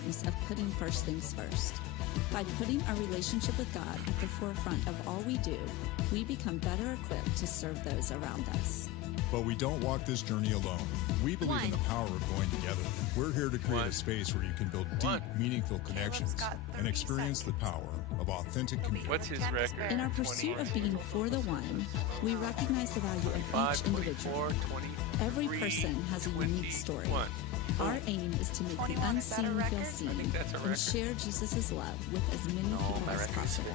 of putting first things first. By putting our relationship with God at the forefront of all we do, we become better equipped to serve those around us. But we don't walk this journey alone. We believe in the power of going together. We're here to create a space where you can build deep, meaningful connections and experience the power of authentic community. What's his record? In our pursuit of being for the one, we recognize the value of each individual. Every person has a unique story. Our aim is to make the unseen feel seen and share Jesus' love with as many people as possible.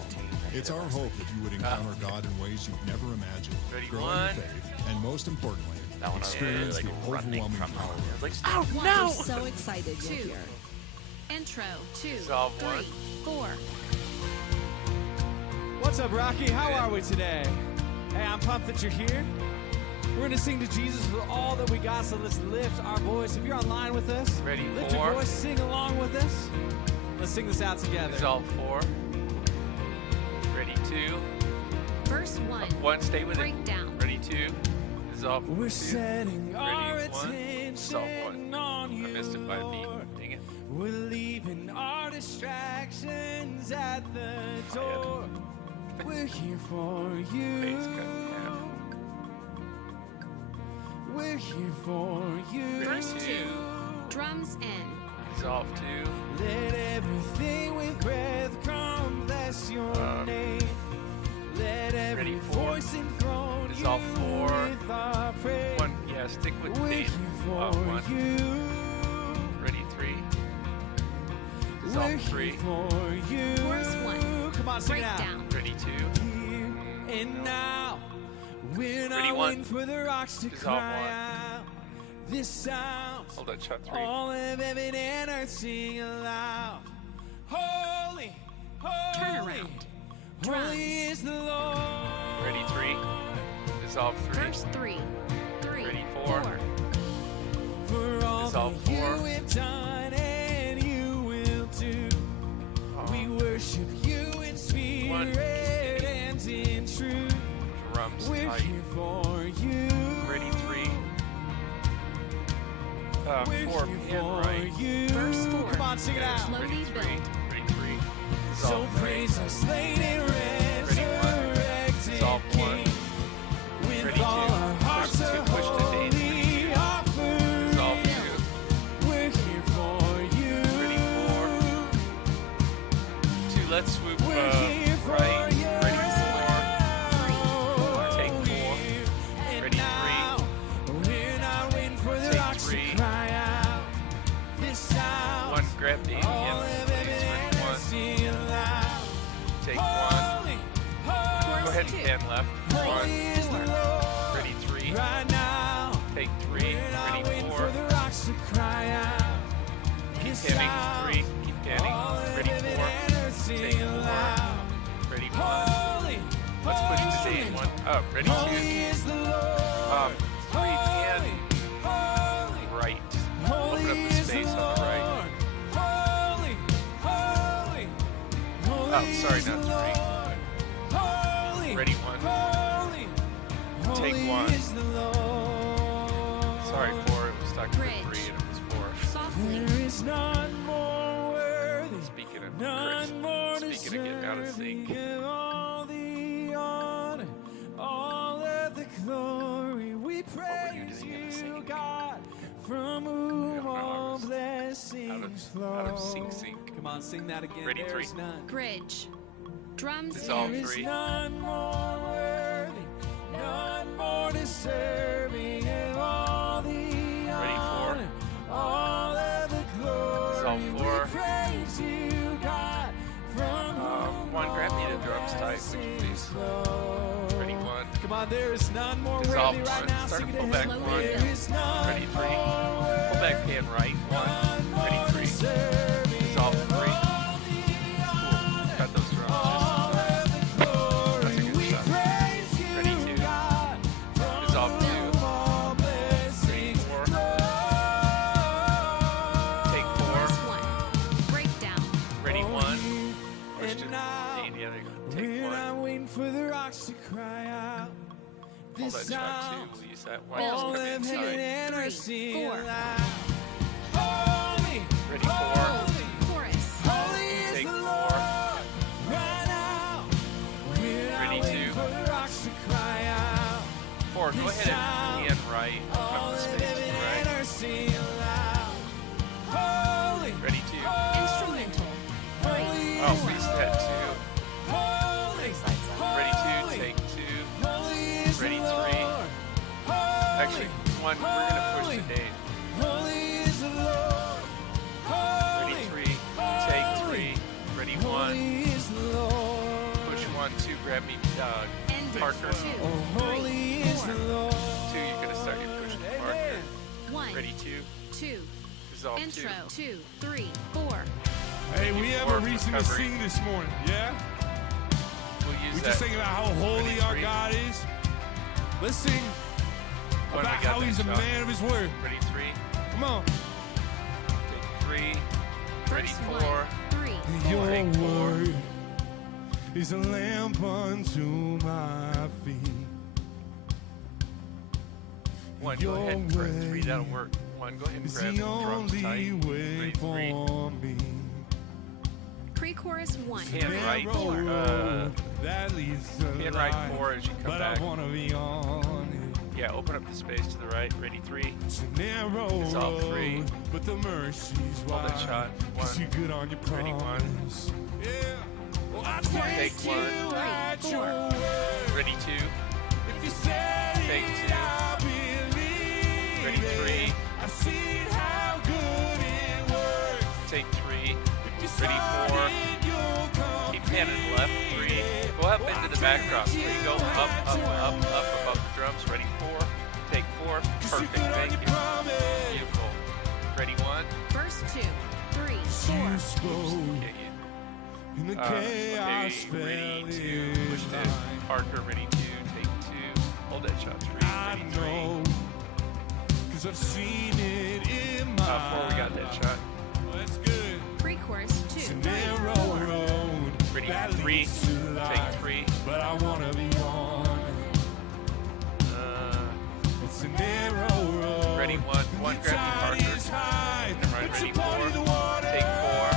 It's our hope that you would encounter God in ways you've never imagined, grow in your faith, and most importantly, experience the overwhelming power of His Oh, no! We're so excited you're here. Intro 2, Solve 3, 1. 4. What's up, Rocky? How are we today? Hey, I'm pumped that you're here. We're going to sing to Jesus with all that we got, so let's lift our voice. If you're online with us, Ready, lift 4. your voice, sing along with us. Let's sing this out together. Resolve 4. Ready, 2. Verse 1. 1, stay with it. Breakdown. Ready, 2. Resolve 2. We're setting our Ready, 1. attention Resolve 1. on you, I missed it by a beat. Lord. Dang it. We're leaving our distractions at the door. We're here for Bass you. cut in half. We're here for you. Verse 2. 2. Drums in. Resolve 2. Let everything with breath come bless your name. Let every Ready, 4. voice enthrone you Resolve 4. with our praise. 1. Yeah, stick with the We're beat. here for 1. you. Ready, 3. We're Resolve here 3. for you. Chorus 1. Come on, sing it out. Breakdown. Ready, 2. Here and now, we're Ready, not 1. waiting for the rocks to Resolve cry 1. out. This sound, Hold on, shot 3. all of heaven and earth sing aloud. Holy, holy, Turnaround. Drums. holy is the Lord. Ready, 3. Resolve 3. Verse 3. 3. Ready, 4. For all Resolve that 4. you have done and you will do. We worship you in spirit and in truth. Drums We're tight. here for you. Ready, 3. We're 4. here Pan for right. you. Verse 4. Come on, sing it out. Slowly Ready, 3. built. Ready, 3. So Resolve 3. praise our slain and resurrected Resolve 1. King. With Ready, 2. all our hearts Push are 2. Push to dance. holy offering. Resolve 2. We're here for you. Ready, 4. 2. Let's swoop We're here for right. you. Ready, 4. Take 4. And Ready, now, 3. we're not waiting for the Take rocks 3. to cry out. This sound, 1. Grab the all of heaven and Ready, 1. earth sing aloud. Take 1. Holy, holy, Go ahead and pan left. 1. holy is the Lord. Ready, 3. Right now, Take 3. we're not Ready, waiting 4. for the rocks to cry out. This Panning. sound, 3. Keep panning. all of Ready, heaven 4. and earth Take sing 4. aloud. Ready, 1. Holy, Let's push the holy, date 1 up. Ready, 2. holy is the Lord. 3. Pan Holy, right. holy Open up the is space the on the right. Lord. Holy, holy, holy Oh, sorry, is the not 3. Lord. Holy, Ready, 1. holy, Take holy 1. is the Lord. Sorry, 4. It was stuck to Bridge. 3 and it was 4. Softly. There is none more worthy, Speaking of none more speaking of getting out of deserving sync. of all the honor, all of the glory. We were you praise doing in the you, singing? God, from whom Yeah, all out blessings flow. of sync. Come on, sing that again. Ready, There 3. is none. Bridge. Drums Resolve in. There is 3. none more worthy, none more deserving of all the honor, all of the glory. Resolve 4. We praise you, God, from whom 1. Grab me the all drums tight, would you blessings please? flow. Ready, 1. Come on, there is none more Resolve worthy right 1. now. Start Sing to it pull ahead. back Slowly 1. built. There is none Ready, 3. more Pull back worthy, pan right. 1. none more Ready, 3. deserving Resolve of 3. all the honor, Got those drums. all of the glory. That's a good We shot. praise you, Ready, 2. God, from Resolve 2. whom all blessings 4. flow. Take 4. Verse 1. Breakdown. Ready, 1. Push And to now, the other. Take we're 1. not waiting for the rocks to cry out. Hold This that shot sound, 2. We'll use that 1. all Just of come heaven inside. and earth 3, sing 4. aloud. Holy, Ready, 4. holy, one. We're gonna push the Dave. Holy is the Lord. Holy, Ready, 3. Take 3. Ready, 1. holy is the Lord. Push 1, 2. Grab me, End Parker. 2, Oh, holy is the 4, Lord. 2. You're gonna start your push with Parker. Amen. 1, Ready, 2. 2, Dissolve 2. intro, 2, 3, 4. Hey, we have a Fourth reason to recovery. sing this morning, yeah? We'll use We that. just sing about how holy Ready, our 3. God is. Let's sing When about we got how that he's a shot. man of his word. Ready, 3. Come on. Take 3. Ready, Verse 4. 1, 3, 4. Your Take 4. word is a lamp unto my feet. 1. Go ahead and grab 3. That'll work. 1. Go ahead and It's grab the the drums only tight. way Ready, 3. for me. Pre-chorus 1, Hand 3, right, 4. That leads to Hand right life, 4 as you come but back. I wanna be on it. Yeah, open up the space to the right. Ready, 3. It's a narrow Dissolve 3. road, but the mercy's Hold wide. that shot. 'Cause 1. you're good on your Ready, 1. promise. Yeah. Well, I Take take 1. you at your 4. word. Ready, 2. If you said Take it, 2. I believe Ready, 3. it. I've seen how good it works. Take 3. If you Ready, 4. started, you'll Keep handing left. 3. Go up into the backdrop. 3. Go up above the drums. Ready, 4. Take 4. Perfect. Thank you. Beautiful. Ready, 1. Verse 2, 3, 4. You spoke Get you. in the Okay, chaos ready, 2. fell Push in this. line. Parker, ready, 2. Take 2. Hold that shot. 3. I Ready, 3. know, 'cause I've seen it in my 4. We got that shot. Well, that's good. Pre-chorus 2, It's a 3, narrow 4. road Ready, that 3. leads to life, Take 3. but I wanna be on it. It's a narrow road. Ready, 1. 1. The Grab tide your Parker. is high, And right, but ready, you party 4. the water. Take 4.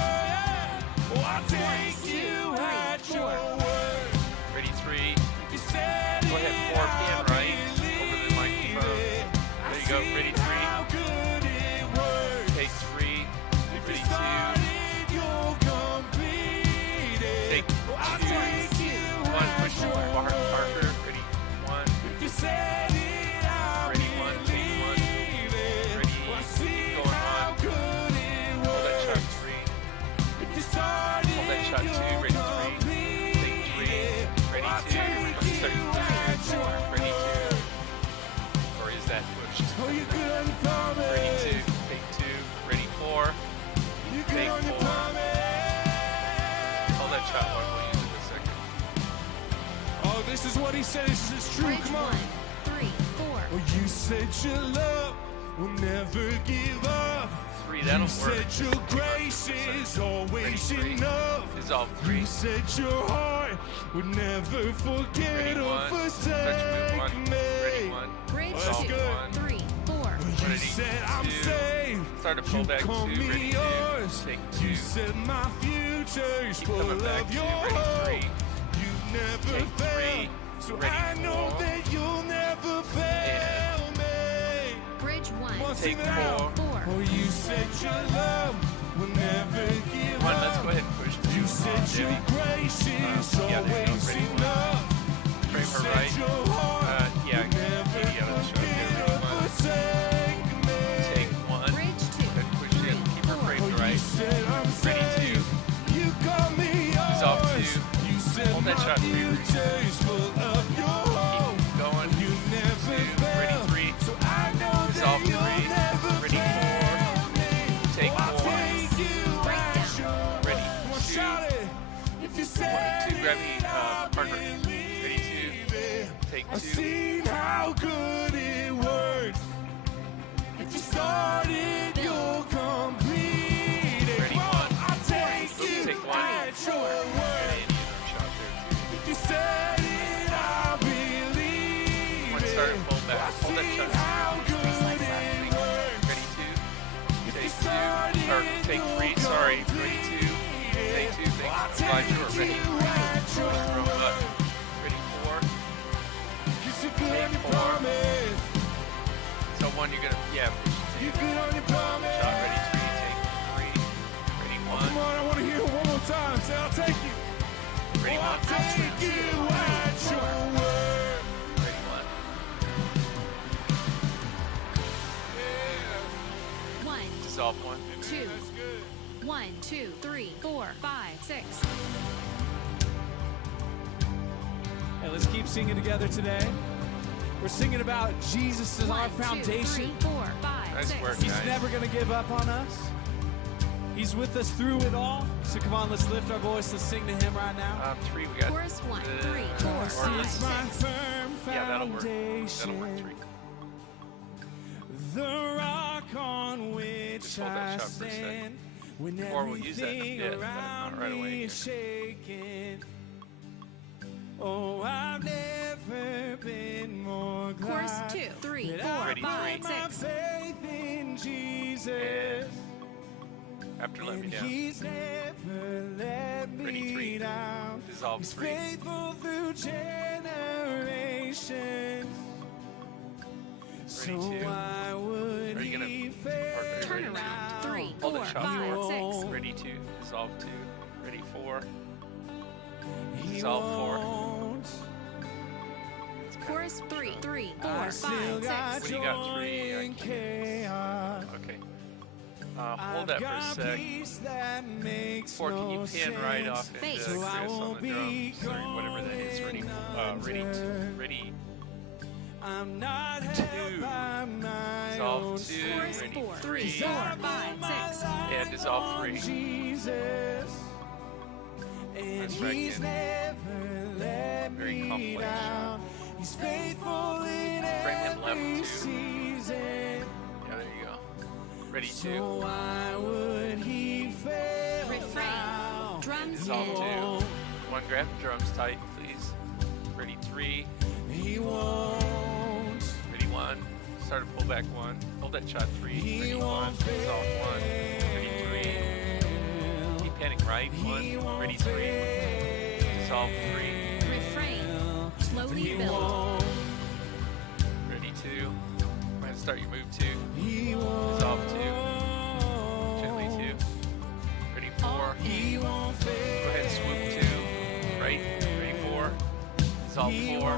Oh, I'll take you at your word. Ready, 3. If you said Go ahead, it, 4. I Pan right believe over the microphone. it. There you go. I've Ready, seen 3. how good it works. Take 3. If Ready, you 2. started, you'll complete it. Take Oh, I'll 2. take you 1. at Push your Parker. word. Ready, 1. If you said it, I Ready, 1. Take 1. believe it. Ready, Oh, I've seen going how 1. good it Hold that shot. works. 3. If you started, Hold that shot. 2. you'll Ready, 3. complete Take 3. it. Ready, I'll 2. take Let's you start at pushing. your Ready, 2. word. Or is that pushed? Oh, you're good on your promise. Ready, 2. Take 2. Ready, 4. You're good Take on your 4. promise. Hold that shot. 1. We'll use it in a second. Oh, this is what he said. This is true. Bridge Come on. 1, 3, 4. Oh, you said your love will never give up. 3. You That'll said work. your grace is always enough. Dissolve 3. You said your heart would never forget Ready, or 1. Touch forsake move 1. me. Ready, 1. Bridge That's 2, good. 3, 4. You Ready, said I'm 2. saved. Start to pull You back 2. call me Ready, 2. yours. Take You 2. said my future is Keep full coming back of 2. your Ready, hope. 3. You never Take 3. fail. So Ready, I know 4. that you'll never fail me. Bridge 1, Come on, sing Take it out. 4. 4. Oh, you said your love will never give 1. up. Let's go ahead and push 2. You said your Debbie. grace is yeah, there you go. always Ready, 1. enough. Frame You her said right. your heart Yeah, would never maybe out of the shot. forget There, or ready, 1. forsake me. Take 1. Bridge 2, Then push 3, in. Keep her 4. framed Oh, you right. said I'm Ready, 2. saved. You call me yours. Dissolve 2. You said Hold that my shot, 3. future is full of your hope. Keep going. You never 2. Ready, fail. 3. So I know Dissolve that you'll 3. never Ready, 4. fail me. Take Oh, I'll 4. take you Breakdown. at your word. Ready, Come on, 2. shout it. If you said 2. Grab me, it, I Parker. believe Ready, 2. it. Take I've 2. seen how good it works. If you started, you'll complete it. Ready, Come on, 1. I'll take you Take 1. at your word. Indian arm shot there, If you said it, I believe 1. Start it. and pull back. I've Hold that seen shot. how good it works. Ready, 2. Take 2. Or take 3. Sorry. Ready, 2. Take 2. Thanks. Slide short. Ready, 3. Push throw up. Ready, 4. You're so good on your Take 4. promise. So 1, you're gonna, yeah, push 2. You're good on your promise. Shot. Ready, 3. Take 3. Ready, Come 1. on, I want to hear it one more time. Say, I'll take you. Ready, Oh, 1. I'll take you at your word. Ready, 1. Dissolve 1. 2. 1, 2, 3, 4, 5, 6. Hey, let's keep singing together today. We're singing about Jesus as our 1, 2, foundation. 3, 4, 5, Nice 6. work. He's Guys. never going to give up on us. He's with us through it all. So come on, let's lift our voice. Let's sing to him right now. 3, we got. Chorus 1, 3, 4, or- 5, It's my 6. firm Yeah, that'll work. That'll work. foundation. 3. The rock on which Just hold that I shot for a sec. stand when Or we'll use that in a everything bit, but around not right away me here. is shaking. Oh, I've never been more glad Chorus 2, 3, that 4, I Ready, 5, put my 6. faith in Jesus. After let me And down. he's never let Ready, me 3. down. Dissolve He's 3. faithful through generations. So 2. why would Are you gonna- he fail Turn Ready, 2. around. 3, Hold it 4, shut 5, for 6. Ready 2. Dissolve 2. Ready 4. He Dissolve 4. won't. Chorus 3, 3, 4, I 5, still got 6. What do you got? joy 3. I in can't- chaos. Okay. I've Hold that for a got sec. peace that makes 4, can you no pin right sense. off into Bass. Chris So I on won't the be drums or whatever that is? Ready? Ready 2. Ready. I'm not held by my Dissolve own 2. Chorus Ready 4, 3. 3, 4, 5, 6. And dissolve 3. Jesus, and That's right, he's kid. never let Very me complex down. He's faithful in Frame him left every 2. season. Yeah, there you go. Ready 2. So why would he fail Refrain. now? Drums Dissolve in. 2. 1, grab the drums tight, please. Ready 3. He won't. Ready 1. Start to pull back 1. Hold that shot 3. He Ready 1. won't Dissolve 1. Ready 3. Keep panning right 1. Ready 3. Dissolve 3. Refrain. Slowly build. Won't. Ready 2. Go ahead and start your move 2. He won't. Dissolve 2. Gently 2. Ready 4. He won't fail. Go ahead and swoop 2. Right. Ready 4. Dissolve 4.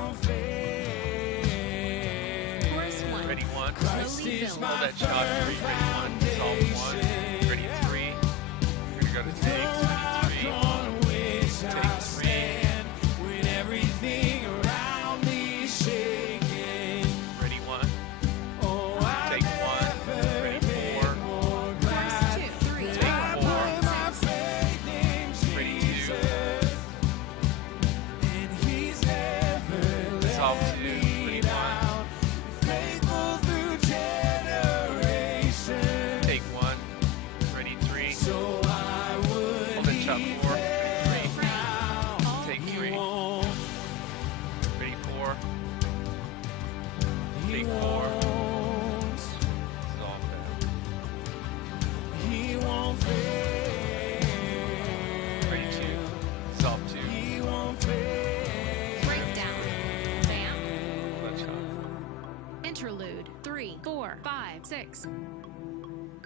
Chorus 1. Ready 1. Slowly build. Hold that shot 3. Ready 1. Dissolve 1. Ready 3. We're gonna go to takes. Ready 3. On which I Take 3. stand when everything around me is shaking. Ready 1. Oh, I Take 1. Ready 4. more Chorus glad 2, 3, Take 4, I 4. put 5, my 6. faith in Ready 2. Jesus, and he's never Dissolve let 2. me Ready 1. down. Faithful through generations. Take 1. Ready 3. So I would Hold that shot 4. Ready 3. now. Take He 3. won't. Ready 4. He Take 4. won't. Dissolve that. He won't fail. Ready 2. Dissolve 2. He won't fail. Breakdown. Vamp. Hold that shot. Interlude. 3, 4, 5, 6.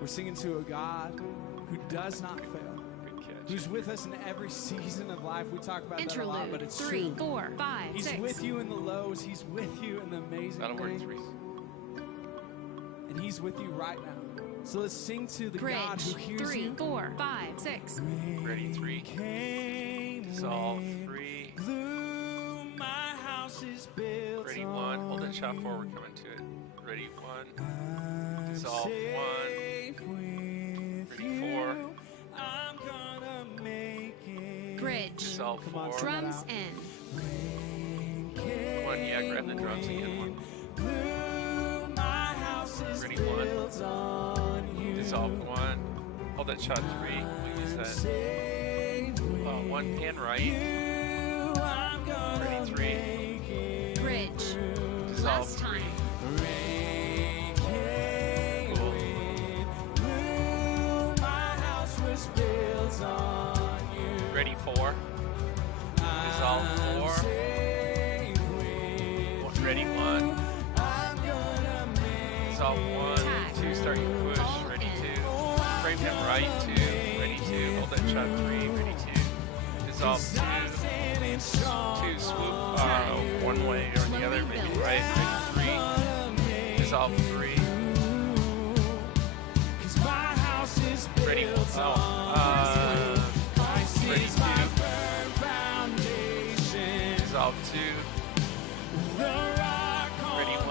We're singing to a God who does not fail, Good catch. who's with us in every season of life. We talk about that a lot, but Interlude. it's 3, true. 4, 5, He's 6. with you in the lows. He's with you in the amazing That'll work things. 3. And he's with you right now. So let's sing to the God Bridge. who hears 3, you. 4, 5, 6. Ready 3. Came Dissolve when 3. blue, my house is built Ready 1. Hold that on shot you. 4. We're coming to it. Ready 1. I'm Dissolve 1. safe with Ready 4. you. I'm gonna make it. Bridge. Dissolve Come on, 4. sing it Drums out. in. Come on, yeah, grab the drums again. 1. Blue, my house is Ready 1. built on you. Dissolve 1. Hold that shot 3. We'll use that. Safe with 1 pan right. you. I'm gonna Ready 3. make it. Bridge. Dissolve Last 3. time. Rain came Cool. when blue, my house was built on you. Ready 4. Dissolve 4. Ready 1. Dissolve 1. Tag. 2. Start your push. All Ready in. 2. Frame him right 2. Ready 2. Hold that shot 3. Ready 2. Dissolve 2. 2. Swoop 1 way or the other. Maybe right. Ready 3. Dissolve 3. My Ready? Ready 2. Dissolve 2. Ready 1.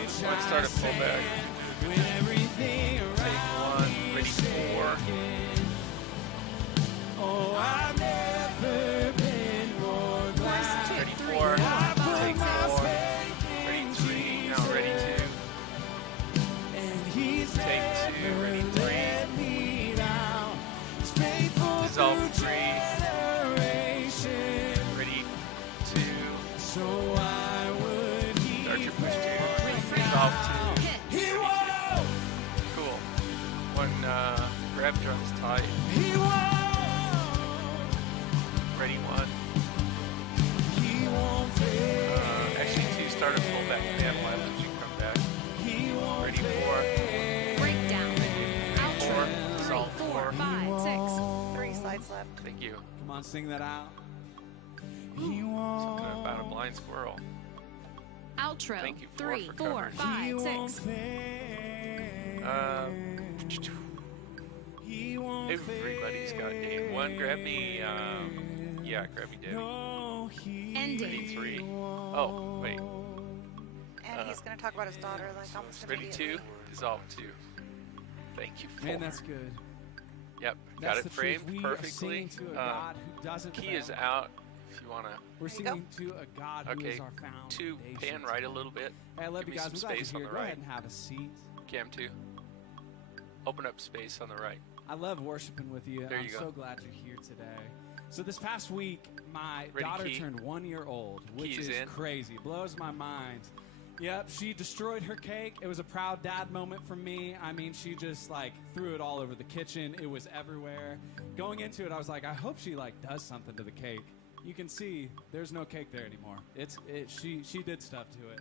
Let's start a pullback. Take 1. Ready 4. Oh, I've never been more glad. Ready 4. Take 4. Ready 3. Now ready 2. Take 2. Ready 3. Dissolve 3. Ready 2. Start your push 2. Dissolve 2. Cool. One grab drum's tight. Ready 1. Actually 2. Start a pullback. Man, why would you come back? Ready 4. Breakdown. 4. Dissolve 4. 5, 6. 3 slides left. Thank you. Come on, sing that out. Something about a blind squirrel. Outro. Thank you, 3, for 4, covering. 5, 6. Everybody's got Dave. 1, grab me. Yeah, grab me, Debbie. Ready Ending. 3. Oh, wait. And he's going to talk about his daughter like almost Ready immediately. 2. Dissolve 2. Thank you, 4. Man, that's good. Yep, That's got it the truth. framed We are perfectly. singing to a God who doesn't Key fail. is out. If you wanna. We're singing to a God who Okay. is our foundation. 2. Pan right a little bit. Hey, I love Give you me guys. some We're glad space you're on here. the Go right. ahead and have a seat. Cam 2. Open up space on the right. I love worshiping with you. There I'm you go. so glad you're here today. So this past week, my Ready, daughter Key? turned 1 year old, which Key is is in. crazy. Blows my mind. Yep, she destroyed her cake. It was a proud dad moment for me. I mean, she just like threw it all over the kitchen. It was everywhere. Going into it, I was like, I hope she like does something to the cake. You can see there's no cake there anymore. She did stuff to it.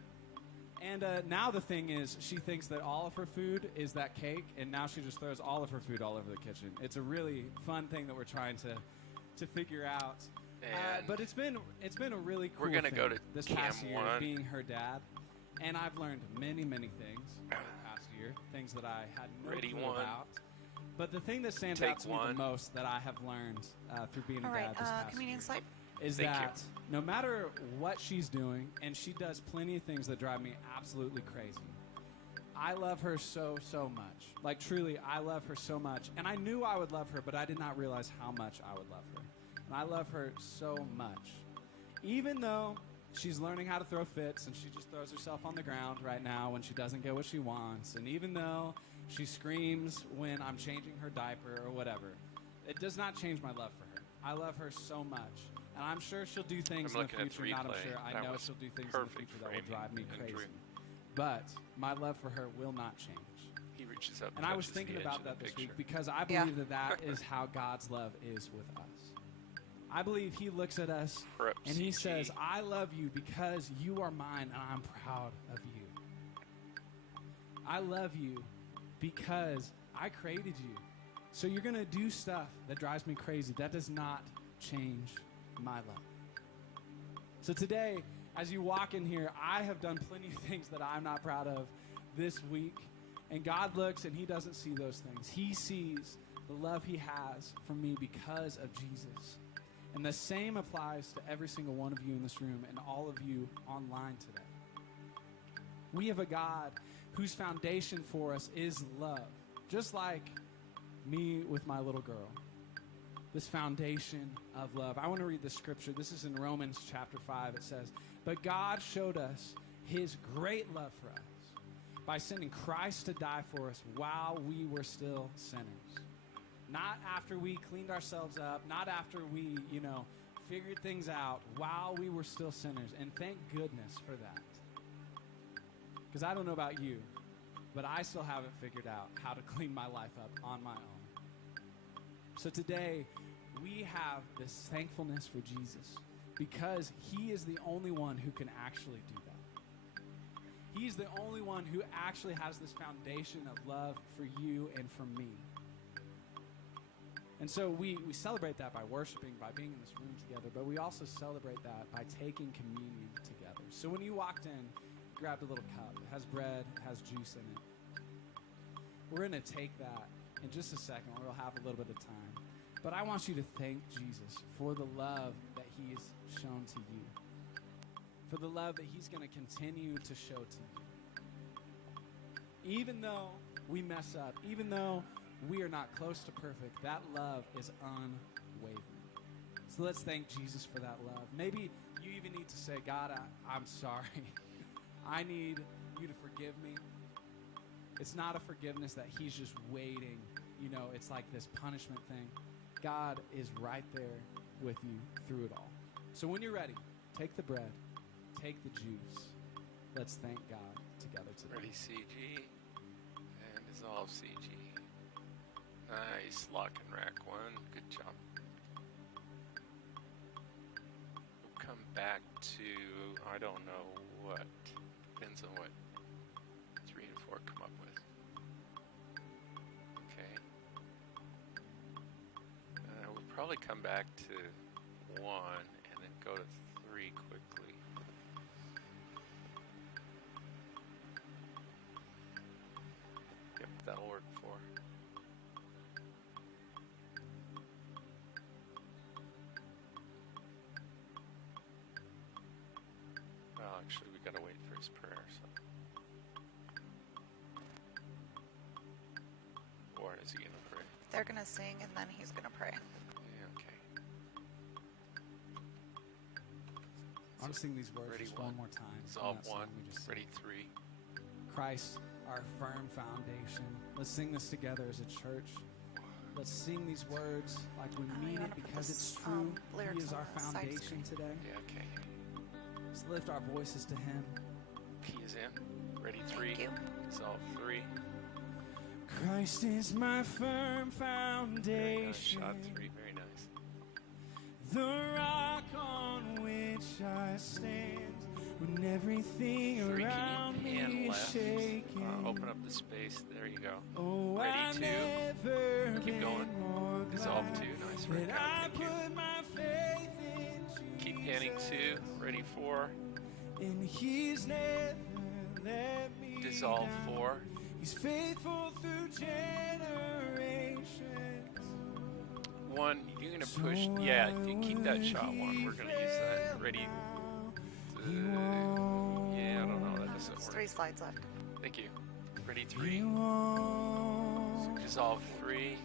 And now the thing is, she thinks that all of her food is that cake, and now she just throws all of her food all over the kitchen. It's a really fun thing that we're trying to figure out. And But it's been a really cool we're gonna thing go to this Cam past year 1. being her dad, and I've learned many things over the past year, things that I had no Ready, clue 1. about. But the thing that stands Take out to me 1. the most that I have learned through being All a right, dad this past communion year slide. is Thank you. that no matter what she's doing, and she does plenty of things that drive me absolutely crazy, I love her so much. Like, truly, I love her so much. And I knew I would love her, but I did not realize how much I would love her. And I love her so much. Even though she's learning how to throw fits, and she just throws herself on the ground right now when she doesn't get what she wants, and even though she screams when I'm changing her diaper or whatever, it does not change my love for her. I love her so much. And I'm sure she'll do things I'm in the looking at the future. Not I'm replay. sure. I That know was she'll do things in the perfect future that will framing drive me and crazy. dream. But my love for her will not change. He reaches up. And I was touches thinking the edge about of that the this week picture. because I believe that is how God's love is with us. I believe he looks at us Perhaps and he CG. says, I love you because you are mine and I'm proud of you. I love you because I created you. So you're going to do stuff that drives me crazy. That does not change my love. So today, as you walk in here, I have done plenty of things that I'm not proud of this week. And God looks and he doesn't see those things. He sees the love he has for me because of Jesus. And the same applies to every single one of you in this room and all of you online today. We have a God whose foundation for us is love. Just like me with my little girl. This foundation of love. I want to read the scripture. This is in Romans chapter 5. It says, "But God showed us his great love for us by sending Christ to die for us while we were still sinners." Not after we cleaned ourselves up, not after we, figured things out, while we were still sinners. And thank goodness for that. Because I don't know about you, but I still haven't figured out how to clean my life up on my own. So today, we have this thankfulness for Jesus because he is the only one who can actually do that. He's the only one who actually has this foundation of love for you and for me. And so we celebrate that by worshiping, by being in this room together, but we also celebrate that by taking communion together. So when you walked in, you grabbed a little cup. It has bread, it has juice in it. We're going to take that in just a second. We'll have a little bit of time. But I want you to thank Jesus for the love that he's shown to you, for the love that he's going to continue to show to you. Even though we mess up, even though we are not close to perfect, that love is unwavering. So let's thank Jesus for that love. Maybe you even need to say, God, I'm sorry. I need you to forgive me. It's not a forgiveness that he's just waiting. You know, it's like this punishment thing. God is right there with you through it all. So when you're ready, take the bread, take the juice. Let's thank God together today. Ready, CG, and dissolve CG. Nice, lock and rack one. Good job. We'll come back to, I don't know what. Depends on what 3 and 4 come up with. Okay. We'll probably come back to 1 and then go to 3 quickly. Yep, that'll work for. Well, actually, we gotta wait for his prayer, so. Or is he gonna pray? They're gonna sing and then he's gonna pray. Yeah, okay. I want to sing these words Ready, just one. one more time. Dissolve From that song 1. we just Ready, sang. 3. Christ, our firm foundation. Let's sing this together as a church. Let's sing these words like we mean yeah, it because this, it's true. lyrics He is on our the side foundation screen. today. Yeah, okay. Let's lift our voices to him. P is in. Ready, 3. Thank you. Dissolve 3. Christ is my firm Very nice. foundation, Shot 3. Very nice. the rock on which I stand when everything 3, around can me you pan is left? shaking. Open up the space. There you go. Oh, Ready, I've 2. never Keep been going. more Dissolve glad 2. Nice work that out. I Thank you. put my faith in Keep panning 2. Ready, 4. and he's never let me Dissolve down. 4. He's faithful through generations. 1. You're gonna push. Yeah, you keep that shot 1. We're gonna use that. Ready. Yeah, I don't know. That doesn't There's work. 3 slides left. Thank you. Ready, He 3. won't, Dissolve 3.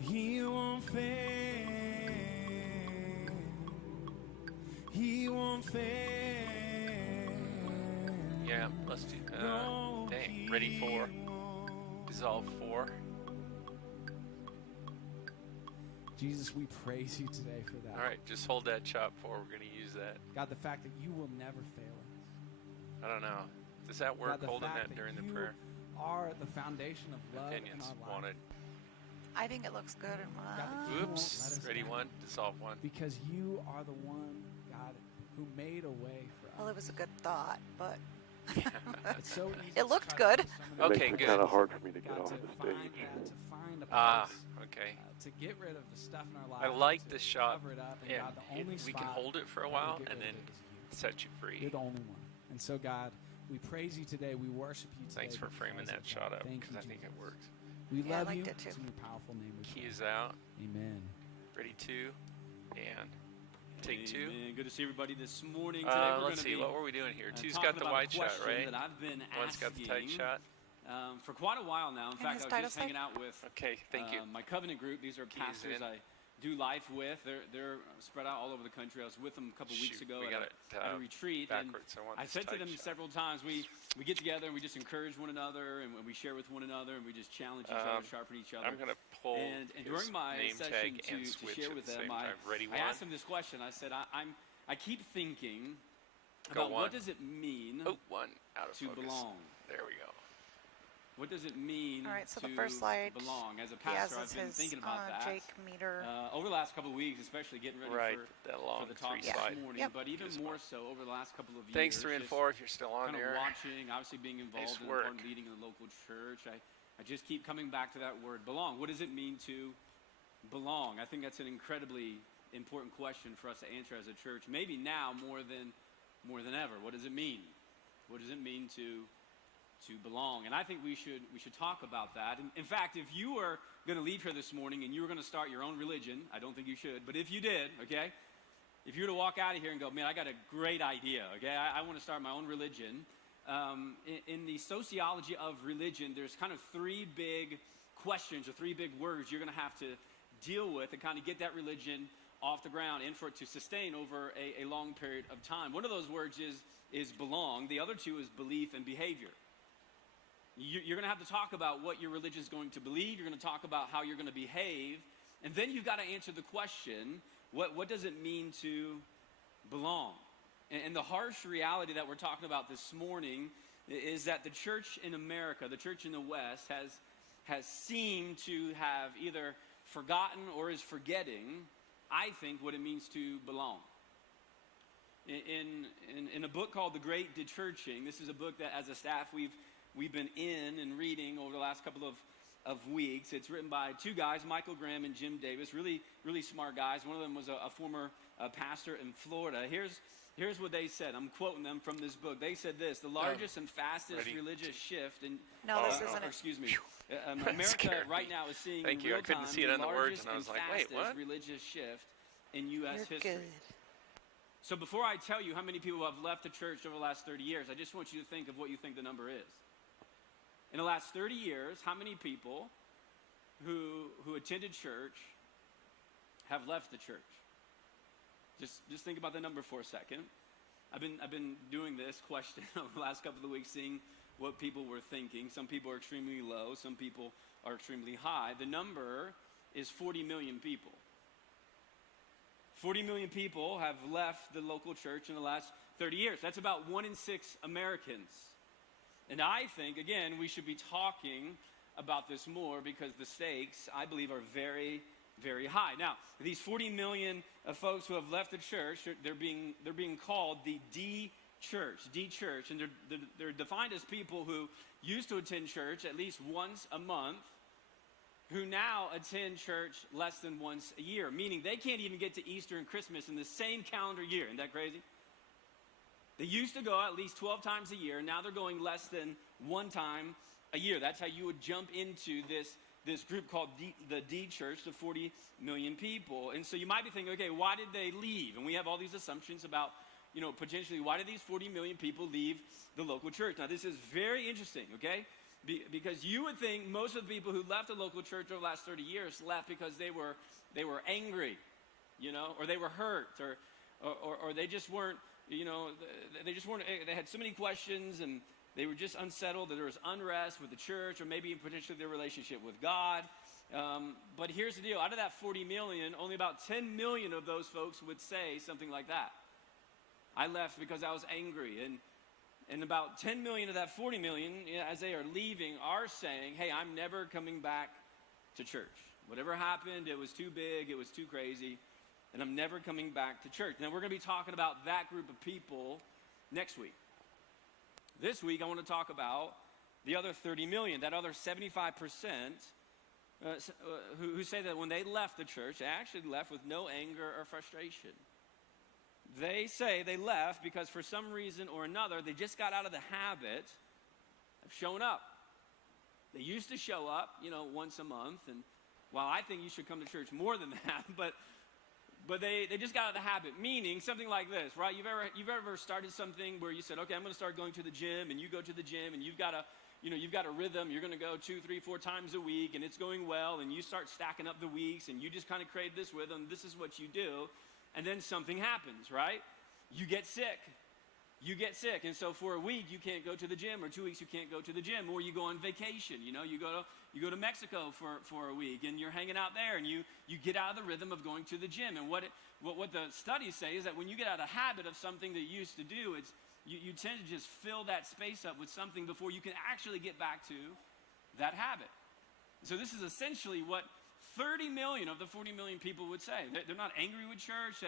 he won't fail. He won't fail. Yeah, let's do. No, Dang. Ready, 4. he won't. Dissolve 4. Jesus, we praise you today for that. All right, just hold that shot 4. We're gonna use that. God, the fact that you will never fail us. I don't know. Does that work? God, the Holding fact that during the you prayer. are the foundation of love in Opinions our life. wanted. I think it looks good and God, that you won't let Oops. us Ready, down. 1. Dissolve 1. Because you are the one, God, who made a way for well, us. it was a good thought, but It's so easy. It to looked try to good. do so many Okay, things. good. Kind of hard for me to get God, off to the find stage. that, to find a place, Ah, okay. to get rid of the stuff in our lives. I like to this shot. Cover it up, and Yeah, God, the only we can spot hold it for a that will while get and rid then of it is you. set you free. You're the only one. And so, God, we praise you today. We worship you today. Thanks for framing because that of shot up Thank because you, I think it Jesus. works. We Yeah, I love liked you. it too. It's in your powerful name we pray. Keys out. Amen. Ready, 2. And take 2. Amen. Good to see everybody this morning. Today we're Let's see. gonna be, What were we doing here? 2's talking got the about a wide shot, question right? That I've been 1's got the tight asking, shot. For quite a while now. In And fact, his I was title just hanging slide? out with Okay, thank you. my covenant group. These are Keys pastors in. I do life with. They're spread out all over the country. I was with them a couple weeks Shoot, ago we at got a, it, at a retreat. And backwards. I want I this said to tight them shot. several times, we get together and we just encourage one another and we share with one another and we just challenge each other, sharpen each other. I'm going to pull And his during my name session tag to and switch share at with the them, same I time. Ready, 1. asked them this question. I said, I keep thinking Go about 1. what does it mean Oh, 1 out of to focus. belong? There we go. What does it mean all right. So to the first slide belong? As a he has pastor, is I've been his thinking about that Jake meter. over the last couple of weeks, especially getting ready Right, for that long the talk 3 this slide. morning, Yep. but even This more one. so over the last couple of years. Thanks, 3 and just 4, if you're still on kind of there. watching, obviously being involved Nice in work. important leading in the local church. I just keep coming back to that word, belong. What does it mean to belong? I think that's an incredibly important question for us to answer as a church. Maybe now more than ever. What does it mean? What does it mean to to belong. And I think we should talk about that. And in fact, if you were going to leave here this morning and you were going to start your own religion, I don't think you should, but if you did, okay, if you were to walk out of here and go, man, I got a great idea, okay, I want to start my own religion. In the sociology of religion, there's kind of three big questions or three big words you're going to have to deal with and kind of get that religion off the ground and for it to sustain over a long period of time. One of those words is belong. The other two is belief and behavior. You're going to have to talk about what your religion is going to believe. You're going to talk about how you're going to behave. And then you've got to answer the question, what does it mean to belong? And the harsh reality that we're talking about this morning is that the church in America, the church in the West, has seemed to have either forgotten or is forgetting, I think, what it means to belong. In a book called The Great Dechurching, this is a book that as a staff we've been in and reading over the last couple of weeks. It's written by two guys, Michael Graham and Jim Davis, really, really smart guys. One of them was a former pastor in Florida. Here's what they said. I'm quoting them from this book. They said this: the largest and fastest religious shift in America right now is seeing Thank in you. real I couldn't time see it the on the words, largest and I was like, and wait, fastest what? religious shift in U.S. You're history. good. So before I tell you how many people have left the church over the last 30 years, I just want you to think of what you think the number is. In the last 30 years, how many people who attended church have left the church? Just think about the number for a second. I've been doing this question over the last couple of weeks, seeing what people were thinking. Some people are extremely low, some people are extremely high. The number is 40 million people. 40 million people have left the local church in the last 30 years. That's about 1 in 6 Americans. And I think, again, we should be talking about this more because the stakes, I believe, are very, very high. Now, these 40 million folks who have left the church, they're being called the D-church, and they're defined as people who used to attend church at least once a month, who now attend church less than once a year, meaning they can't even get to Easter and Christmas in the same calendar year. Isn't that crazy? They used to go at least 12 times a year. Now they're going less than one time a year. That's how you would jump into this group called the D Church, the 40 million people. And so you might be thinking, okay, why did they leave? And we have all these assumptions about, potentially why did these 40 million people leave the local church? Now this is very interesting, okay? Because you would think most of the people who left the local church over the last 30 years left because they were angry, or they were hurt, or they just weren't, they had so many questions and they were just unsettled, that there was unrest with the church or maybe potentially their relationship with God. But here's the deal. Out of that 40 million, only about 10 million of those folks would say something like that. I left because I was angry. And about 10 million of that 40 million, as they are leaving, are saying, hey, I'm never coming back to church. Whatever happened, it was too big, it was too crazy, and I'm never coming back to church. Now, we're going to be talking about that group of people next week. This week, I want to talk about the other 30 million, that other 75% who say that when they left the church, they actually left with no anger or frustration. They say they left because for some reason or another, they just got out of the habit of showing up. They used to show up, once a month, and while I think you should come to church more than that, but they just got out of the habit, meaning something like this, right? You've ever started something where you said, okay, I'm going to start going to the gym, and you go to the gym, and you've got a rhythm. You're going to go 2, 3, 4 times a week, and it's going well, and you start stacking up the weeks, and you just kind of create this rhythm. This is what you do. And then something happens, right? You get sick. And so for a week, you can't go to the gym, or 2 weeks, you can't go to the gym, or you go on vacation. You go to Mexico for a week, and you're hanging out there, and you get out of the rhythm of going to the gym. And what the studies say is that when you get out of the habit of something that you used to do, you tend to just fill that space up with something before you can actually get back to that habit. So this is essentially what 30 million of the 40 million people would say. They're not angry with church.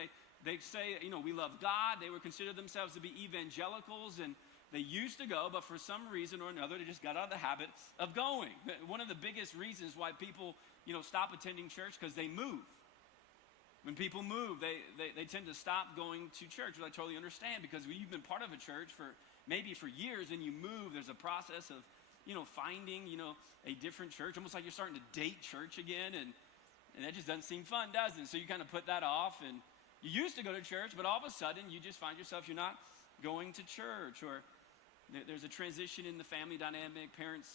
They say, we love God. They would consider themselves to be evangelicals, and they used to go, but for some reason or another, they just got out of the habit of going. One of the biggest reasons why people, stop attending church, because they move. When people move, they tend to stop going to church, which I totally understand, because you've been part of a church for maybe for years, and you move, there's a process of, finding, a different church, almost like you're starting to date church again, and that just doesn't seem fun, does it? So you kind of put that off, and you used to go to church, but all of a sudden you just find yourself you're not going to church, or there's a transition in the family dynamic. Parents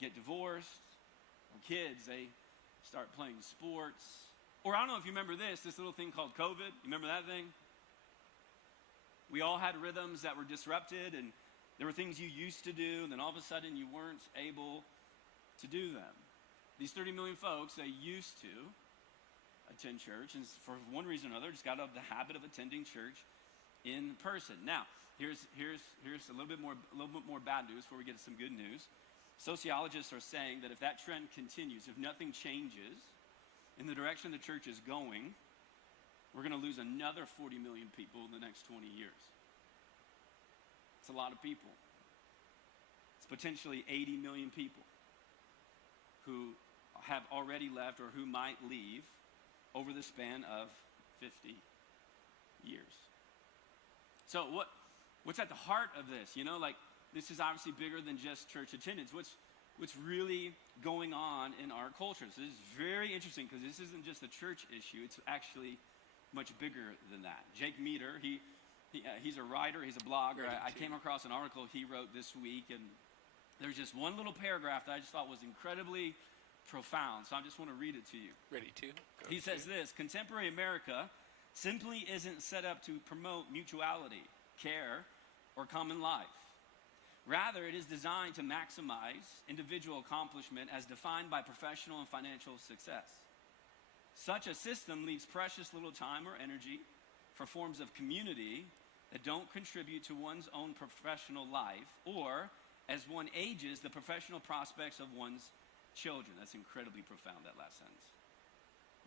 get divorced, or kids, they start playing sports. Or I don't know if you remember this little thing called COVID. You remember that thing? We all had rhythms that were disrupted, and there were things you used to do, and then all of a sudden you weren't able to do them. These 30 million folks, they used to attend church, and for one reason or another, just got out of the habit of attending church in person. Now, here's a little bit more bad news before we get to some good news. Sociologists are saying that if that trend continues, if nothing changes in the direction the church is going, we're going to lose another 40 million people in the next 20 years. It's a lot of people. It's potentially 80 million people who have already left or who might leave over the span of 50 years. So what's at the heart of this? This is obviously bigger than just church attendance. What's really going on in our culture? So this is very interesting because this isn't just a church issue. It's actually much bigger than that. Jake Meter, he's a writer, he's a blogger. I came across an article he wrote this week, and there's just one little paragraph that I just thought was incredibly profound. So I just want to read it to you. Ready to? He says this: contemporary America simply isn't set up to promote mutuality, care, or common life. Rather, it is designed to maximize individual accomplishment as defined by professional and financial success. Such a system leaves precious little time or energy for forms of community that don't contribute to one's own professional life, or, as one ages, the professional prospects of one's children. That's incredibly profound, that last sentence.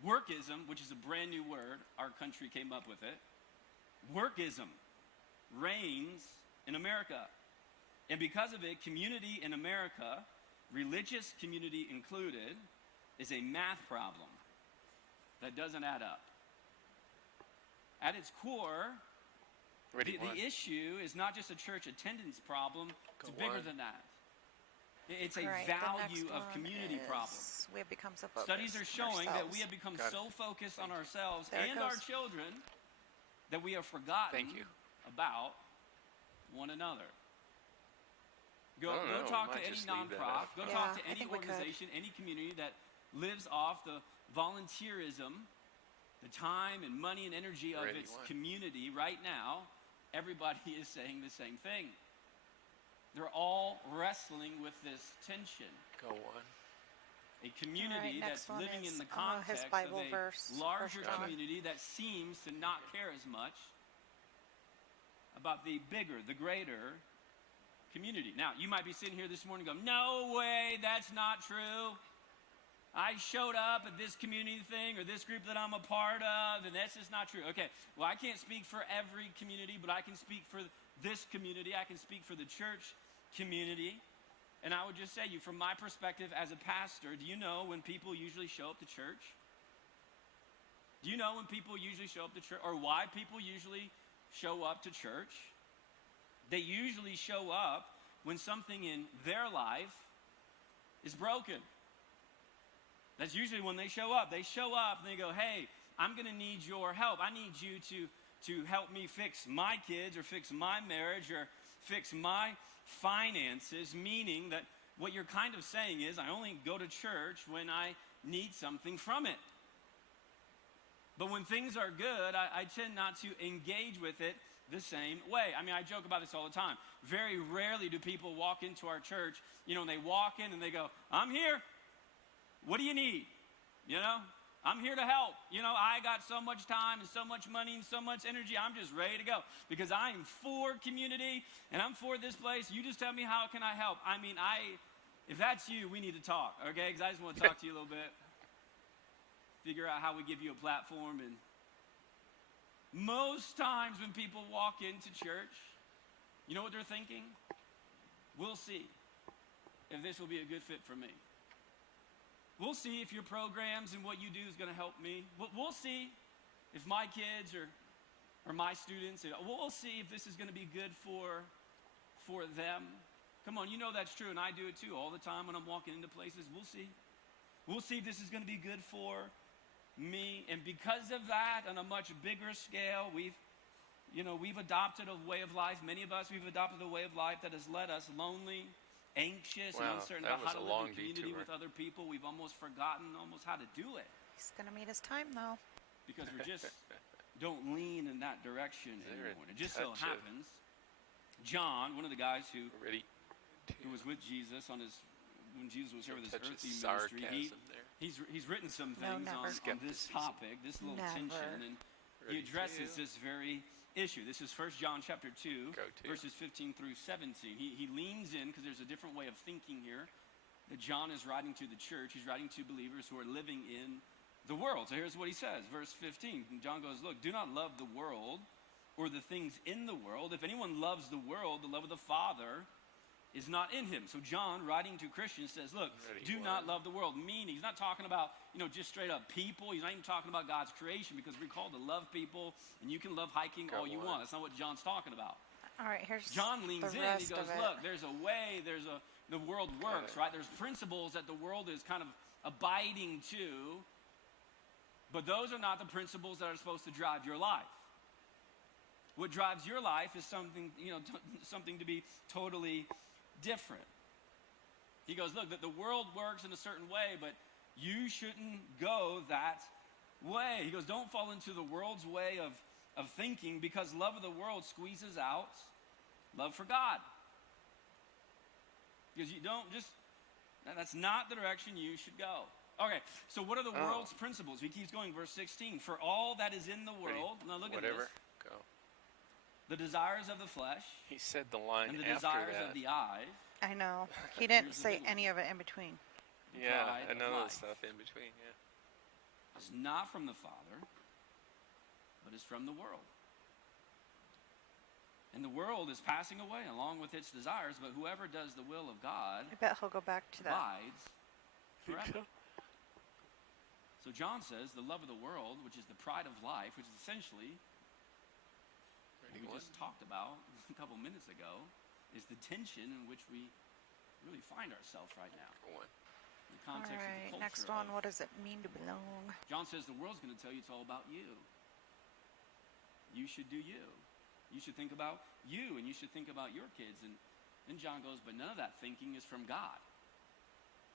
Workism, which is a brand new word, our country came up with it. Workism reigns in America. And because of it, community in America, religious community included, is a math problem that doesn't add up. At its core, the issue is not just a church attendance problem, it's bigger than that. It's a value of community problem. We have become so focused. Studies are showing that we have become so focused on ourselves and our children that we have forgotten about one another. Go talk to any nonprofit, go talk to any organization, any community that lives off the volunteerism, the time and money and energy of its community right now. Everybody is saying the same thing. They're all wrestling with this tension. Go on. A community that's living in the context of a larger community that seems to not care as much about the bigger, the greater community. Now, you might be sitting here this morning going, no way, that's not true. I showed up at this community thing or this group that I'm a part of, and that's just not true. Okay, well, I can't speak for every community, but I can speak for this community. I can speak for the church community. And I would just say to you, from my perspective as a pastor, do you know when people usually show up to church? Do you know when people usually show up to church, or why people usually show up to church? They usually show up when something in their life is broken. That's usually when they show up. They show up and they go, hey, I'm going to need your help. I need you to help me fix my kids or fix my marriage or fix my finances, meaning that what you're kind of saying is I only go to church when I need something from it. But when things are good, I tend not to engage with it the same way. I mean, I joke about this all the time. Very rarely do people walk into our church, and they walk in and they go, I'm here. What do you need? I'm here to help. I got so much time and so much money and so much energy. I'm just ready to go because I am for community and I'm for this place. You just tell me, how can I help? I mean, if that's you, we need to talk, okay? Because I just want to talk to you a little bit. Figure out how we give you a platform. And most times when people walk into church, you know what they're thinking? We'll see if this will be a good fit for me. We'll see if your programs and what you do is going to help me. We'll see if my kids or my students, we'll see if this is going to be good for for them. Come on, you know that's true, and I do it too all the time when I'm walking into places. We'll see. We'll see if this is going to be good for me. And because of that, on a much bigger scale, we've adopted a way of life. Many of us, we've adopted a way of life that has led us lonely, anxious, and uncertain about how to live in community with other people. We've almost forgotten how to do it. He's going to meet his time, though. Because we just don't lean in that direction anymore. And it just so happens, John, one of the guys who was with Jesus when Jesus was here with his earthly ministry, he's written some things on this topic, this little tension, and he addresses this very issue. This is 1 John chapter 2, verses 15 through 17. He leans in because there's a different way of thinking here that John is writing to the church. He's writing to believers who are living in the world. So here's what he says, verse 15. John goes, look, do not love the world or the things in the world. If anyone loves the world, the love of the Father is not in him. So John, writing to Christians, says, look, do not love the world. Meaning, he's not talking about, just straight up people. He's not even talking about God's creation, because we're called to love people, and you can love hiking all you want. That's not what John's talking about. All right, here's John leans the in. rest He goes, of it. look, there's a way, the world works, right? There's principles that the world is kind of abiding to, but those are not the principles that are supposed to drive your life. What drives your life is something, something to be totally different. He goes, look, that the world works in a certain way, but you shouldn't go that way. He goes, don't fall into the world's way of thinking, because love of the world squeezes out love for God. Because that's not the direction you should go. Okay, so what are the world's principles? He keeps going, verse 16. For all that is in the world, now look at this. Go. The desires of the flesh. He said the line and the after desires that. of the eyes. I know. He didn't say any of it in between. Yeah, and none of the stuff in between, yeah. It's not from the Father, but it's from the world. And the world is passing away along with its desires, but whoever does the will of God I bet he'll go back to that. abides forever. So John says the love of the world, which is the pride of life, which is essentially what we just talked about a couple minutes ago, is the tension in which we really find ourselves right now. In the context all of right, the culture. next one. What does it mean to belong? John says the world's going to tell you it's all about you. You should do you. You should think about you, and you should think about your kids. And then John goes, but none of that thinking is from God.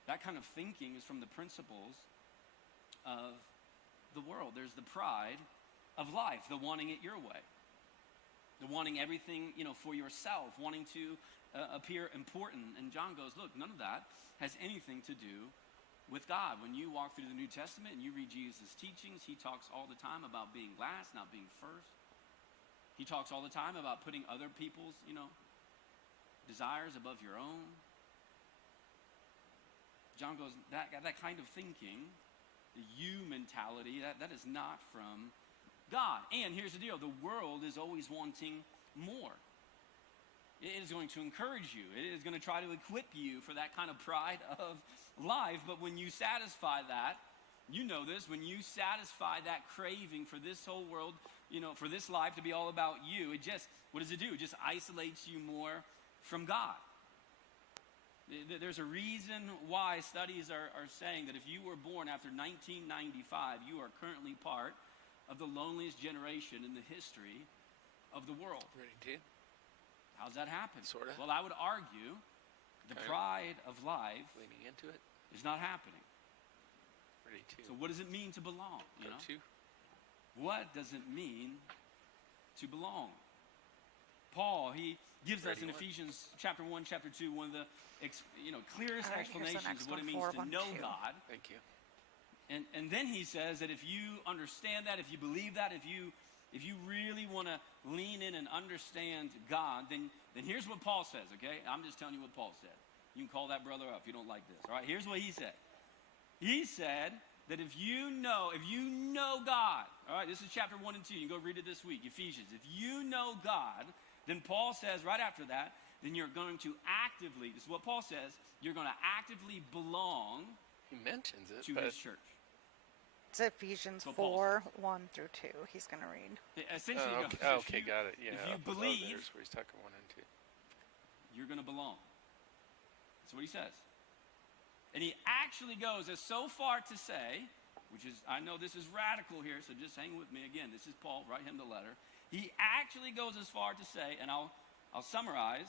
That kind of thinking is from the principles of the world. There's the pride of life, the wanting it your way. The wanting everything, for yourself, wanting to appear important. And John goes, look, none of that has anything to do with God. When you walk through the New Testament and you read Jesus' teachings, he talks all the time about being last, not being first. He talks all the time about putting other people's, desires above your own. John goes, that kind of thinking, the you mentality, that is not from God. And here's the deal, the world is always wanting more. It is going to encourage you. It is going to try to equip you for that kind of pride of life. But when you satisfy that, you know this, when you satisfy that craving for this whole world, for this life to be all about you, what does it do? It just isolates you more from God. There's a reason why studies are saying that if you were born after 1995, you are currently part of the loneliest generation in the history of the world. How's that happen? Sort of. Well, I would argue the pride of life leaning into it is not happening. So what does it mean to belong? What does it mean to belong? Paul, he gives us in Ephesians chapter 1, chapter 2, one of the clearest explanations of what it means to know God. Thank you. And then he says that if you understand that, if you believe that, if you really want to lean in and understand God, then here's what Paul says, okay? I'm just telling you what Paul said. You can call that brother up if you don't like this, all right? Here's what he said. He said that if you know God, all right, this is chapter 1 and 2. You can go read it this week, Ephesians. If you know God, then Paul says right after that, then you're going to actively, this is what Paul says, you're going to actively belong he mentions it, to his church. It's Ephesians 4, 1 through 2. He's going to read. Essentially, okay, got it. Yeah, if you believe, where he's talking 1 and 2. you're going to belong. That's what he says. And he actually goes as so far to say, which is, I know this is radical here, so just hang with me. Again, this is Paul, write him the letter. He actually goes as far to say, and I'll summarize.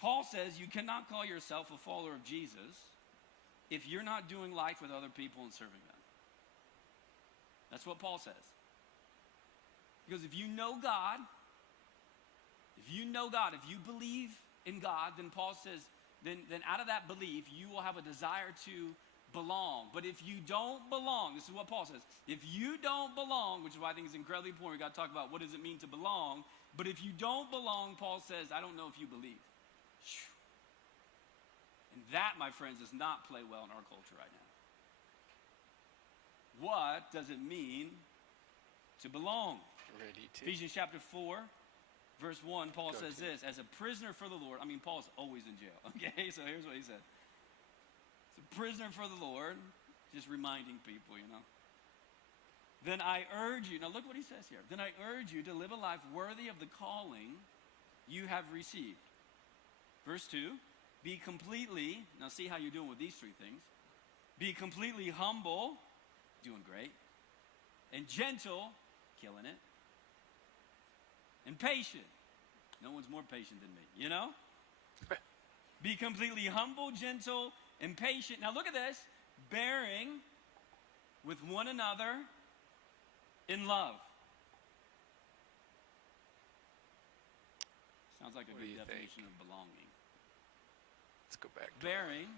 Paul says you cannot call yourself a follower of Jesus if you're not doing life with other people and serving them. That's what Paul says. Because if you know God, if you believe in God, then Paul says, then out of that belief, you will have a desire to belong. But if you don't belong, this is what Paul says, if you don't belong, which is why I think it's incredibly important, we got to talk about what does it mean to belong, but if you don't belong, Paul says, I don't know if you believe. And that, my friends, does not play well in our culture right now. What does it mean to belong? Ephesians chapter 4, verse 1, Paul says this, as a prisoner for the Lord, Paul's always in jail, okay? So here's what he said. As a prisoner for the Lord, just reminding people, Then I urge you, now look what he says here. Then I urge you to live a life worthy of the calling you have received. Verse 2, be completely, now see how you're doing with these three things. Be completely humble, doing great, and gentle, killing it, and patient. No one's more patient than me, Be completely humble, gentle, and patient. Now look at this. Bearing with one another in love. Sounds like a good definition of belonging. Let's go back to bearing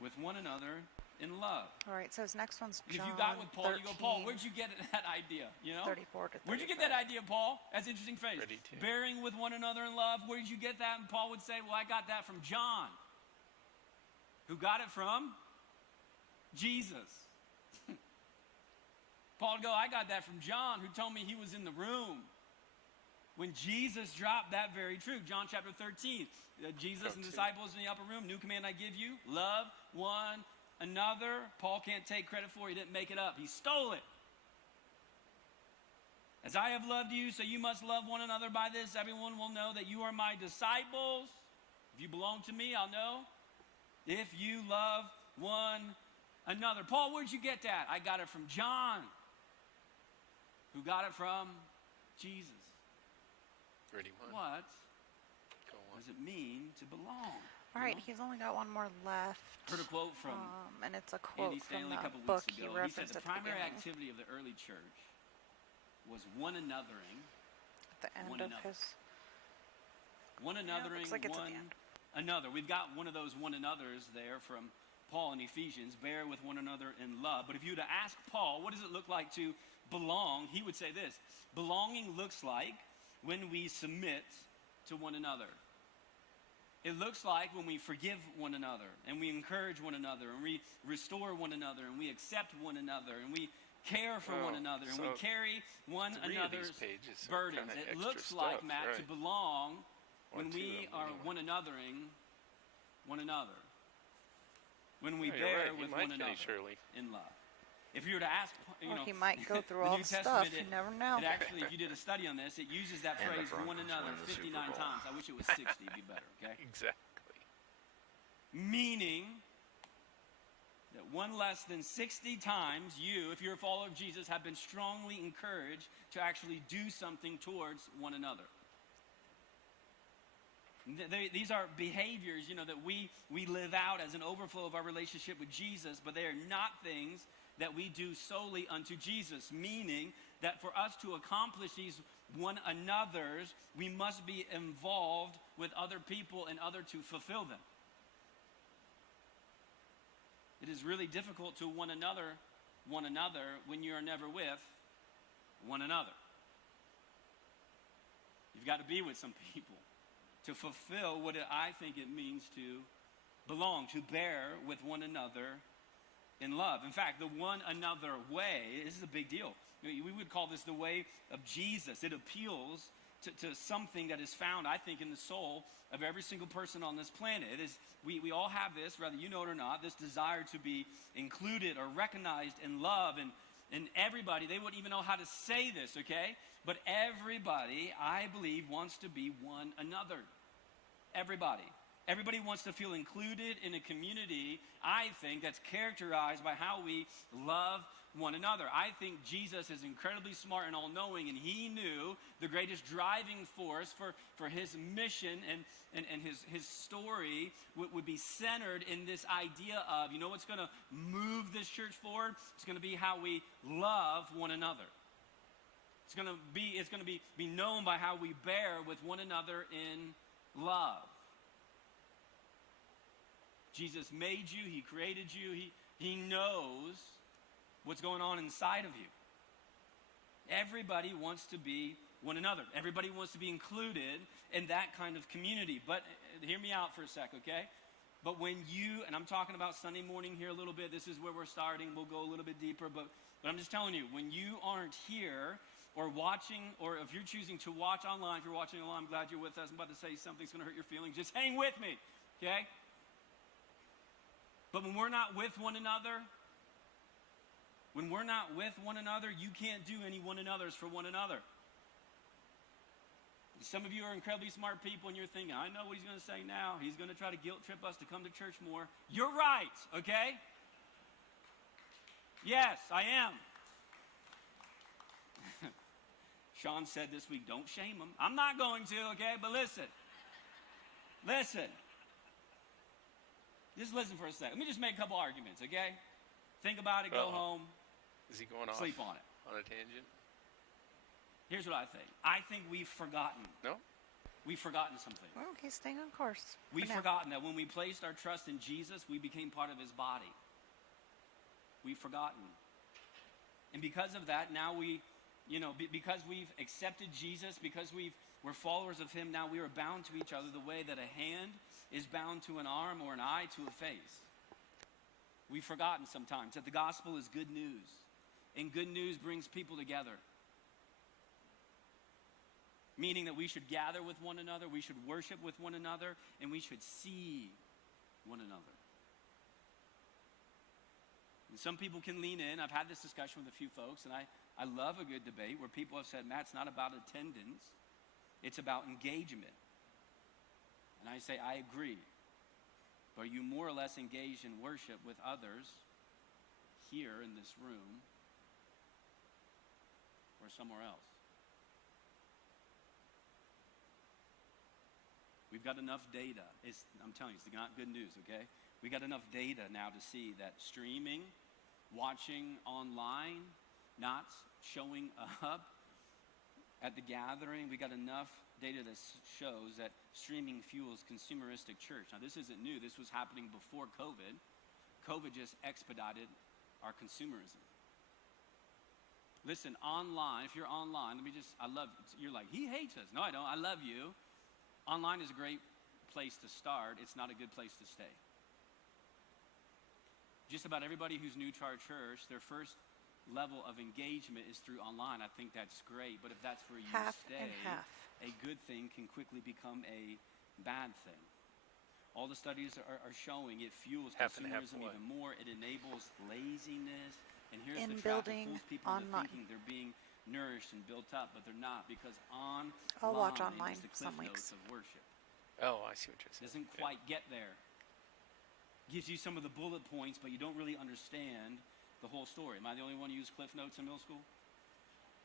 with one another in love. All right, so his next one's John. If you got with Paul, 13, you go, Paul, where'd you get that idea? 34 to 35. Where'd you get that idea, Paul? That's an interesting phrase. Bearing with one another in love. Where did you get that? And Paul would say, well, I got that from John. Who got it from? Jesus. Paul would go, I got that from John, who told me he was in the room when Jesus dropped that very truth. John chapter 13. Jesus and disciples in the upper room. New command I give you. Love one another. Paul can't take credit for it. He didn't make it up. He stole it. As I have loved you, so you must love one another. By this, everyone will know that you are my disciples. If you belong to me, I'll know. If you love one another. Paul, where'd you get that? I got it from John, who got it from Jesus. What does it mean to belong? All right, he's only got one more left. Heard a quote from and it's a quote Andy Stanley from a couple the book weeks he ago. He said referenced the at the primary beginning. activity of the early church was one anothering. At the end one of another. his... One anothering, looks like it's at one the end. another. We've got one of those one anothers there from Paul in Ephesians. Bear with one another in love. But if you were to ask Paul, what does it look like to belong? He would say this. Belonging looks like when we submit to one another. It looks like when we forgive one another and we encourage one another and we restore one another and we accept one another and we care for one another and we carry one another's burdens. It looks like, Matt, to belong when we are one anothering one another. When we bear with one another in love. If you were to ask, he might go through the all New the Testament, stuff. You never know. It actually, if you did a study on this, it uses that phrase one another 59 times. I wish it was 60, it'd be better, okay? Exactly. Meaning that one less than 60 times you, if you're a follower of Jesus, have been strongly encouraged to actually do something towards one another. These are behaviors, that we live out as an overflow of our relationship with Jesus, but they are not things that we do solely unto Jesus, meaning that for us to accomplish these one another's, we must be involved with other people in order to fulfill them. It is really difficult to one another when you are never with one another. You've got to be with some people to fulfill what I think it means to belong, to bear with one another in love. In fact, the one another way, this is a big deal. We would call this the way of Jesus. It appeals to something that is found, I think, in the soul of every single person on this planet. It is, we all have this, whether you know it or not, this desire to be included or recognized and loved. And everybody, they wouldn't even know how to say this, okay? But everybody, I believe, wants to be one another. Everybody. Everybody wants to feel included in a community, I think, that's characterized by how we love one another. I think Jesus is incredibly smart and all-knowing, and he knew the greatest driving force for his mission and his story would be centered in this idea of, you know what's going to move this church forward? It's going to be how we love one another. It's going to be known by how we bear with one another in love. Jesus made you. He created you. He knows what's going on inside of you. Everybody wants to be one another. Everybody wants to be included in that kind of community. But hear me out for a sec, okay? But when you, and I'm talking about Sunday morning here a little bit. This is where we're starting. We'll go a little bit deeper. But I'm just telling you, when you aren't here or watching, or if you're choosing to watch online, if you're watching online, I'm glad you're with us. I'm about to say something's going to hurt your feelings. Just hang with me, okay? But when we're not with one another, you can't do any one another's for one another. Some of you are incredibly smart people and you're thinking, I know what he's going to say now. He's going to try to guilt trip us to come to church more. You're right, okay? Yes, I am. Sean said this week, don't shame him. I'm not going to, okay? But listen. Just listen for a second. Let me just make a couple arguments, okay? Think about it, go home. Is he going off? Sleep on it. On a tangent? Here's what I think. I think we've forgotten. No? We've forgotten something. Well, he's staying on course. We've forgotten that when we placed our trust in Jesus, we became part of his body. We've forgotten. And because of that, now because we've accepted Jesus, because we're followers of him, now we are bound to each other the way that a hand is bound to an arm or an eye to a face. We've forgotten sometimes that the gospel is good news, and good news brings people together. Meaning that we should gather with one another, we should worship with one another, and we should see one another. And some people can lean in. I've had this discussion with a few folks, and I love a good debate where people have said, Matt, it's not about attendance, it's about engagement. And I say, I agree. But are you more or less engaged in worship with others here in this room or somewhere else? We've got enough data. I'm telling you, it's not good news, okay? We got enough data now to see that streaming, watching online, not showing up at the gathering, we got enough data that shows that streaming fuels consumeristic church. Now, this isn't new. This was happening before COVID. COVID just expedited our consumerism. Listen, online, if you're online, you're like, he hates us. No, I don't. I love you. Online is a great place to start. It's not a good place to stay. Just about everybody who's new to our church, their first level of engagement is through online. I think that's great. But if that's where you stay, a good thing can quickly become a bad thing. All the studies are showing it fuels consumerism even more. It enables laziness. And here's the trap. It fools people into thinking they're being nourished and built up, but they're not, because I'll watch online is the cliff some weeks. notes of worship. Oh, I see what you're saying. Doesn't quite get there. Gives you some of the bullet points, but you don't really understand the whole story. Am I the only one who used cliff notes in middle school?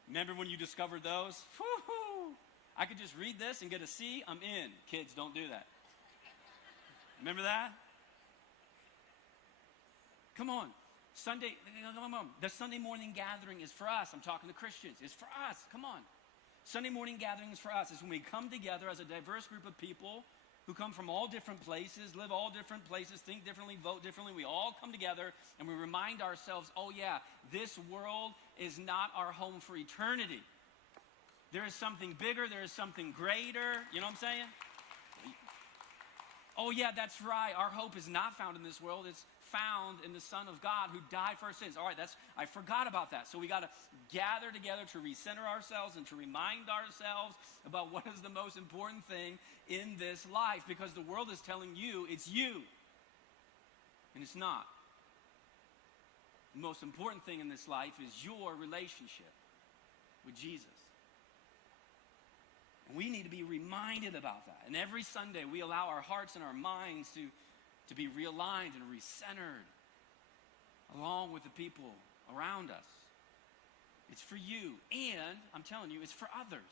Remember when you discovered those? Woo-hoo! I could just read this and get a C, I'm in. Kids, don't do that. Remember that? Come on. The Sunday morning gathering is for us. I'm talking to Christians. It's for us. Come on. Sunday morning gathering is for us. It's when we come together as a diverse group of people who come from all different places, live all different places, think differently, vote differently. We all come together and we remind ourselves, oh yeah, this world is not our home for eternity. There is something bigger. There is something greater. You know what I'm saying? Oh yeah, that's right. Our hope is not found in this world. It's found in the Son of God who died for our sins. All right, I forgot about that. So we got to gather together to recenter ourselves and to remind ourselves about what is the most important thing in this life, because the world is telling you it's you, and it's not. The most important thing in this life is your relationship with Jesus. And we need to be reminded about that. And every Sunday, we allow our hearts and our minds to be realigned and recentered along with the people around us. It's for you, and I'm telling you, it's for others.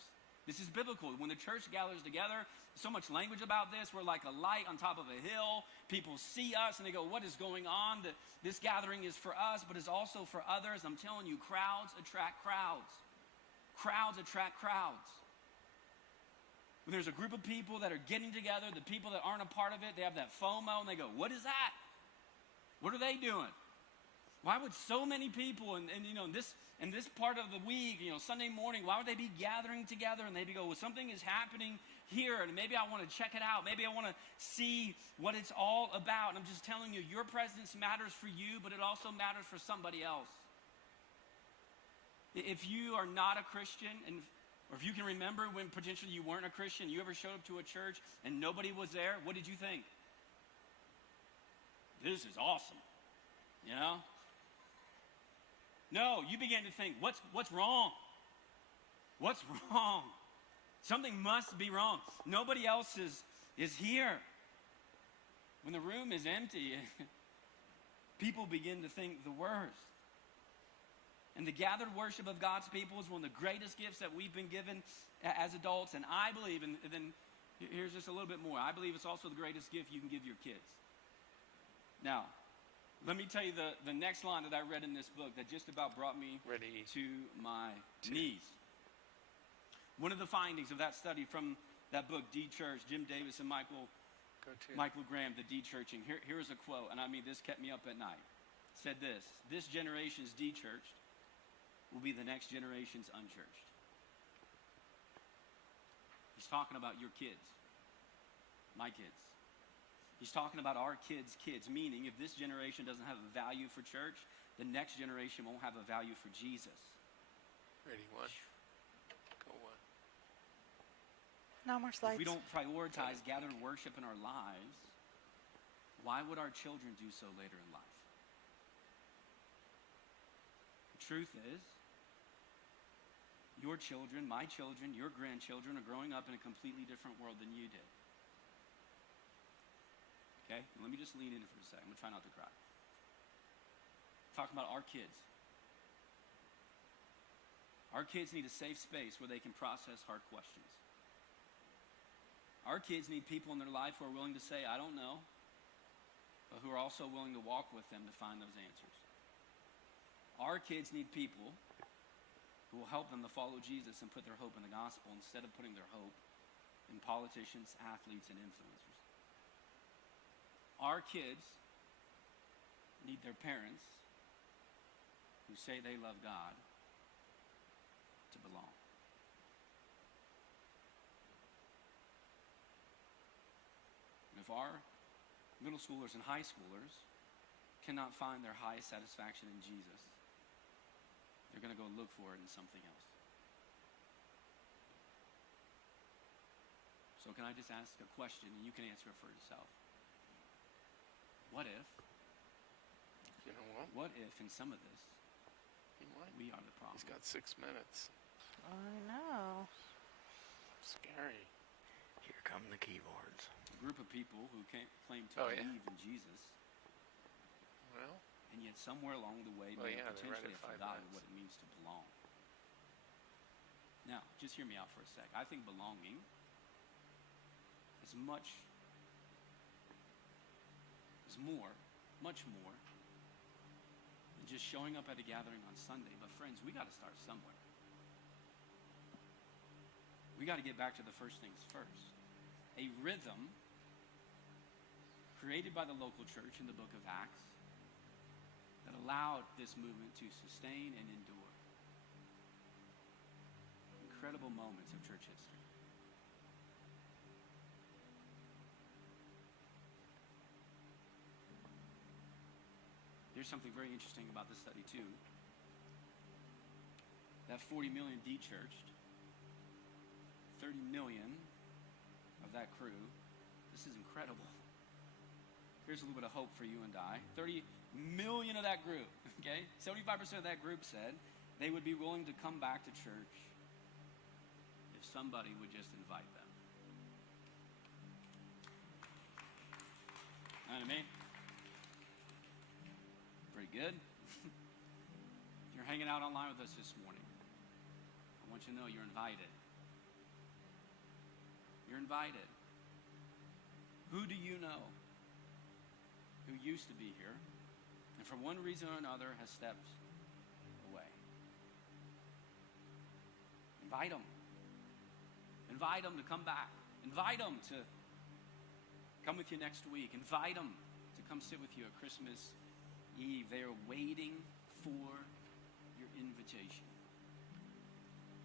This is biblical. When the church gathers together, so much language about this. We're like a light on top of a hill. People see us and they go, what is going on? This gathering is for us, but it's also for others. I'm telling you, crowds attract crowds. Crowds attract crowds. When there's a group of people that are getting together, the people that aren't a part of it, they have that FOMO and they go, what is that? What are they doing? Why would so many people in this part of the week, Sunday morning, why would they be gathering together? And they'd go, well, something is happening here, and maybe I want to check it out. Maybe I want to see what it's all about. And I'm just telling you, your presence matters for you, but it also matters for somebody else. If you are not a Christian, or if you can remember when potentially you weren't a Christian, you ever showed up to a church and nobody was there, what did you think? This is awesome, No, you began to think, what's wrong? What's wrong? Something must be wrong. Nobody else is here. When the room is empty, people begin to think the worst. And the gathered worship of God's people is one of the greatest gifts that we've been given as adults. And I believe, and then here's just a little bit more, I believe it's also the greatest gift you can give your kids. Now, let me tell you the next line that I read in this book that just about brought me to my knees. One of the findings of that study from that book, De-Church, Jim Davis and Michael Graham, the De-Churching. Here is a quote, and I mean, this kept me up at night. It said this generation's de-churched will be the next generation's unchurched. He's talking about your kids, my kids. He's talking about our kids' kids, meaning if this generation doesn't have a value for church, the next generation won't have a value for Jesus. Ready, one. Go one. No more slides. If we don't prioritize gathered worship in our lives, why would our children do so later in life? The truth is, your children, my children, your grandchildren are growing up in a completely different world than you did. Okay? Let me just lean in for a second. I'm going to try not to cry. Talking about our kids. Our kids need a safe space where they can process hard questions. Our kids need people in their life who are willing to say, I don't know, but who are also willing to walk with them to find those answers. Our kids need people who will help them to follow Jesus and put their hope in the gospel instead of putting their hope in politicians, athletes, and influencers. Our kids need their parents who say they love God to belong. And if our middle schoolers and high schoolers cannot find their highest satisfaction in Jesus, they're going to go look for it in something else. So can I just ask a question and you can answer it for yourself? What if, you know what? What if in some of this, we are the problem? He's got 6 minutes. I know. Scary. Here come the keyboards. A group of people who claim to believe in Jesus, well, and yet somewhere along the way may have potentially forgotten what it means to belong. Now, just hear me out for a sec. I think belonging is much more, much more than just showing up at a gathering on Sunday. But friends, we got to start somewhere. We got to get back to the first things first. A rhythm created by the local church in the book of Acts that allowed this movement to sustain and endure. Incredible moments of church history. There's something very interesting about this study too. That 40 million de-churched, 30 million of that crew, this is incredible. Here's a little bit of hope for you and I. 30 million of that group, okay? 75% of that group said they would be willing to come back to church if if somebody would just invite them. Know what I mean? Pretty good. If you're hanging out online with us this morning, I want you to know you're invited. You're invited. Who do you know who used to be here and for one reason or another has stepped away? Invite them. Invite them to come back. Invite them to come with you next week. Invite them to come sit with you at Christmas Eve. They are waiting for your invitation.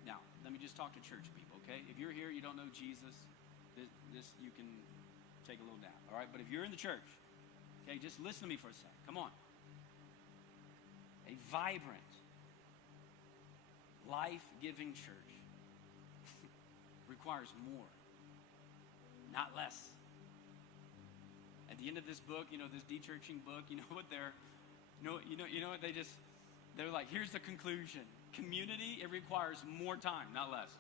Now, let me just talk to church people, okay? If you're here, you don't know Jesus, this you can take a little nap, all right? But if you're in the church, okay, just listen to me for a sec. Come on. A vibrant, life-giving church requires more, not less. At the end of this book, this de-churching book, you know what they're like, here's the conclusion. Community, it requires more time, not less.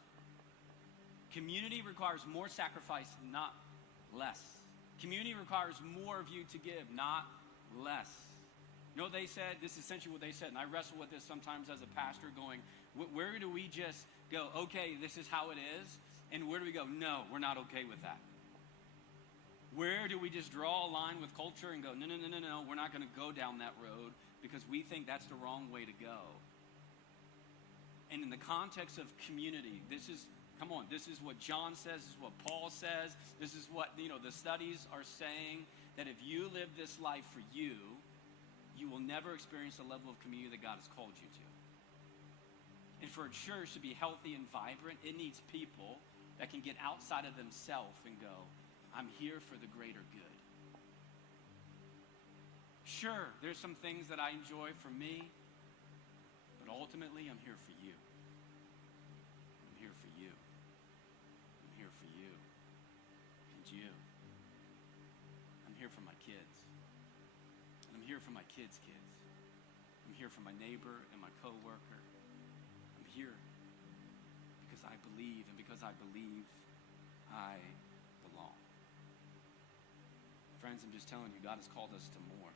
Community requires more sacrifice, not less. Community requires more of you to give, not less. You know what they said? This is essentially what they said, and I wrestle with this sometimes as a pastor going, where do we just go, okay, this is how it is, and where do we go, no, we're not okay with that? Where do we just draw a line with culture and go, no, we're not going to go down that road because we think that's the wrong way to go? And in the context of community, this is what John says, this is what Paul says, this is what, the studies are saying, that if you live this life for you, you will never experience the level of community that God has called you to. And for a church to be healthy and vibrant, it needs people that can get outside of themselves and go, I'm here for the greater good. Sure, there's some things that I enjoy for me, but ultimately I'm here for you. I'm here for you. I'm here for you. And you. I'm here for my kids. And I'm here for my kids' kids. I'm here for my neighbor and my coworker. I'm here because I believe, and because I believe, I belong. Friends, I'm just telling you, God has called us to more.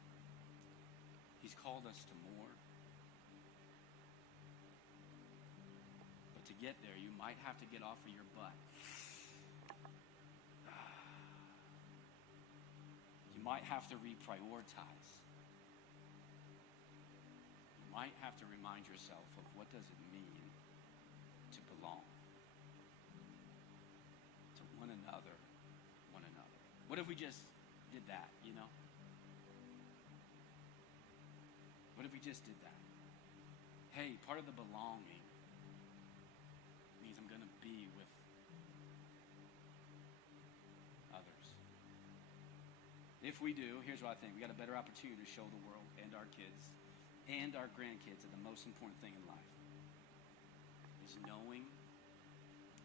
He's called us to more. But to get there, you might have to get off of your butt. You might have to reprioritize. You might have to remind yourself of what does it mean to belong to one another. What if we just did that, What if we just did that? Hey, part of the belonging means I'm going to be with others. If we do, here's what I think. We got a better opportunity to show the world and our kids and our grandkids that the most important thing in life is knowing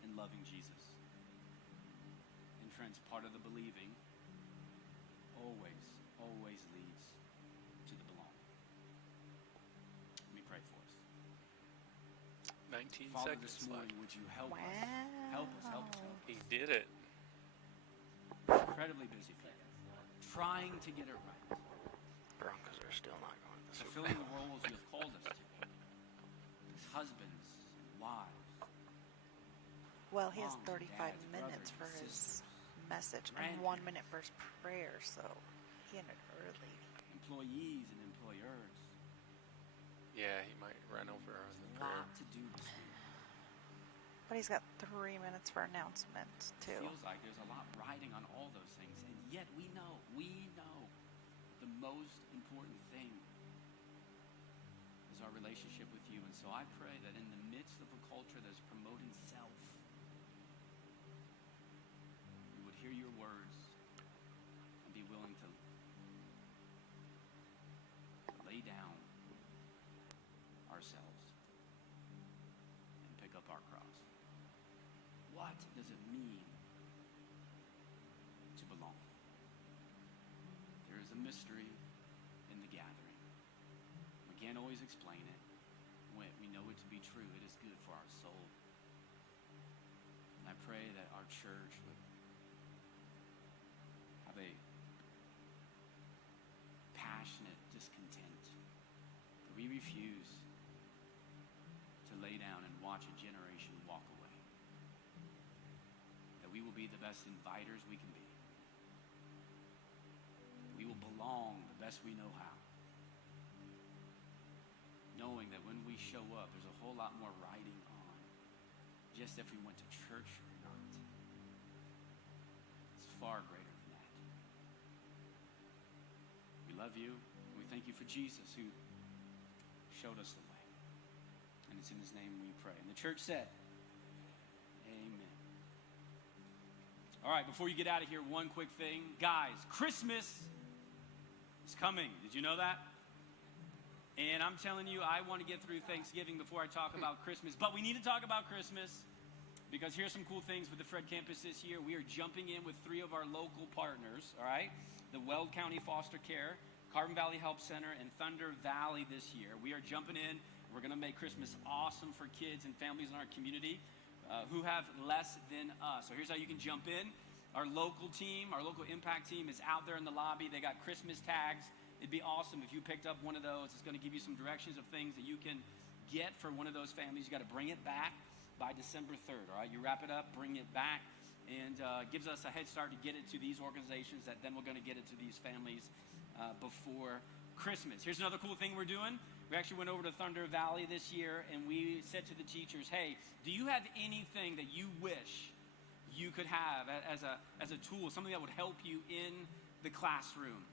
and loving Jesus. And friends, part of the believing always leads to the belonging. Let me pray for us. 19 Father, seconds this morning, left. would you help us? Wow. Help us. He did it. Incredibly busy people, trying to get it right, Broncos are still not going to the Super fulfilling Bowl. the roles you have called us to, as husbands, wives, Well, he has moms and 35 dads, minutes brothers for and his sisters, message and grandparents. 1 minute for his prayer, so he ended early. employees and employers. Yeah, he might run over her in the A prayer. lot to do this week. But he's got 3 minutes for announcements, It too. feels like there's a lot riding on all those things, and yet we know the most important thing is our relationship with you. And so I pray that in the midst of a culture that's promoting self, we would hear your words and be willing to lay down ourselves and pick up our cross. What does it mean to belong? There is a mystery in the gathering. We can't always explain it. When we know it to be true, it is good for our soul. I pray that our church would have a passionate discontent. That we refuse to lay down and watch a generation walk away. That we will be the best inviters we can be. We will belong the best we know how. Knowing that when we show up, there's a whole lot more riding on, just if we went to church or not. It's far greater than that. We love you. We thank you for Jesus who showed us the way. And it's in his name we pray. And the church said, amen. All right, before you get out of here, one quick thing. Guys, Christmas is coming. Did you know that? And I'm telling you, I want to get through Thanksgiving before I talk about Christmas. But we need to talk about Christmas because here's some cool things with the Fred campus this year. We are jumping in with 3 of our local partners, all right? The Weld County Foster Care, Carbon Valley Help Center, and Thunder Valley this year. We are jumping in. We're going to make Christmas awesome for kids and families in our community who have less than us. So here's how you can jump in. Our local team, our local impact team is out there in the lobby. They got Christmas tags. It'd be awesome if you picked up one of those. It's going to give you some directions of things that you can get for one of those families. You got to bring it back by December 3rd, all right? You wrap it up, bring it back, and gives us a head start to get it to these organizations that then we're going to get it to these families before Christmas. Here's another cool thing we're doing. We actually went over to Thunder Valley this year, and we said to the teachers, hey, do you have anything that you wish you could have as a tool, something that would help you in the classroom?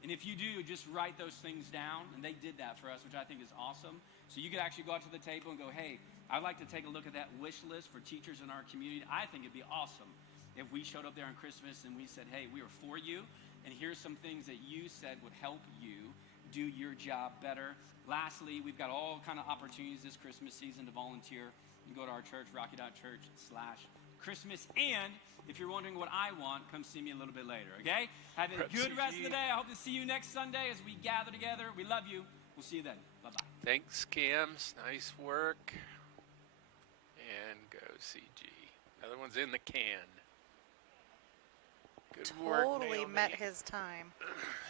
And if you do, just write those things down. And they did that for us, which I think is awesome. So you could actually go out to the table and go, hey, I'd like to take a look at that wish list for teachers in our community. I think it'd be awesome if we showed up there on Christmas and we said, hey, we are for you. And here's some things that you said would help you do your job better. Lastly, we've got all kind of opportunities this Christmas season to volunteer. You can go to our church, rocky.church/Christmas. And if you're wondering what I want, come see me a little bit later, okay? Have a good rest of the day. I hope to see you next Sunday as we gather together. We love you. We'll see you then. Bye-bye. Thanks, Cams. Nice work. And go CG. Another one's in the can. Good work, Totally Naomi. met his time.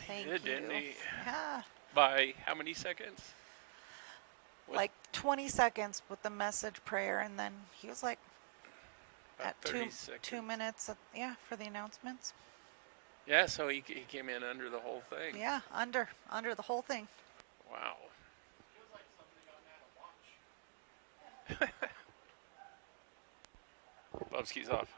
Thank He did, you. didn't he? Yeah. By how many seconds? What? Like 20 seconds with the message prayer, and then he was like About at 30 2 seconds. minutes. Yeah, for the announcements. Yeah, so he came in under the whole thing. Yeah, under the whole thing. Wow. Bubsky's off.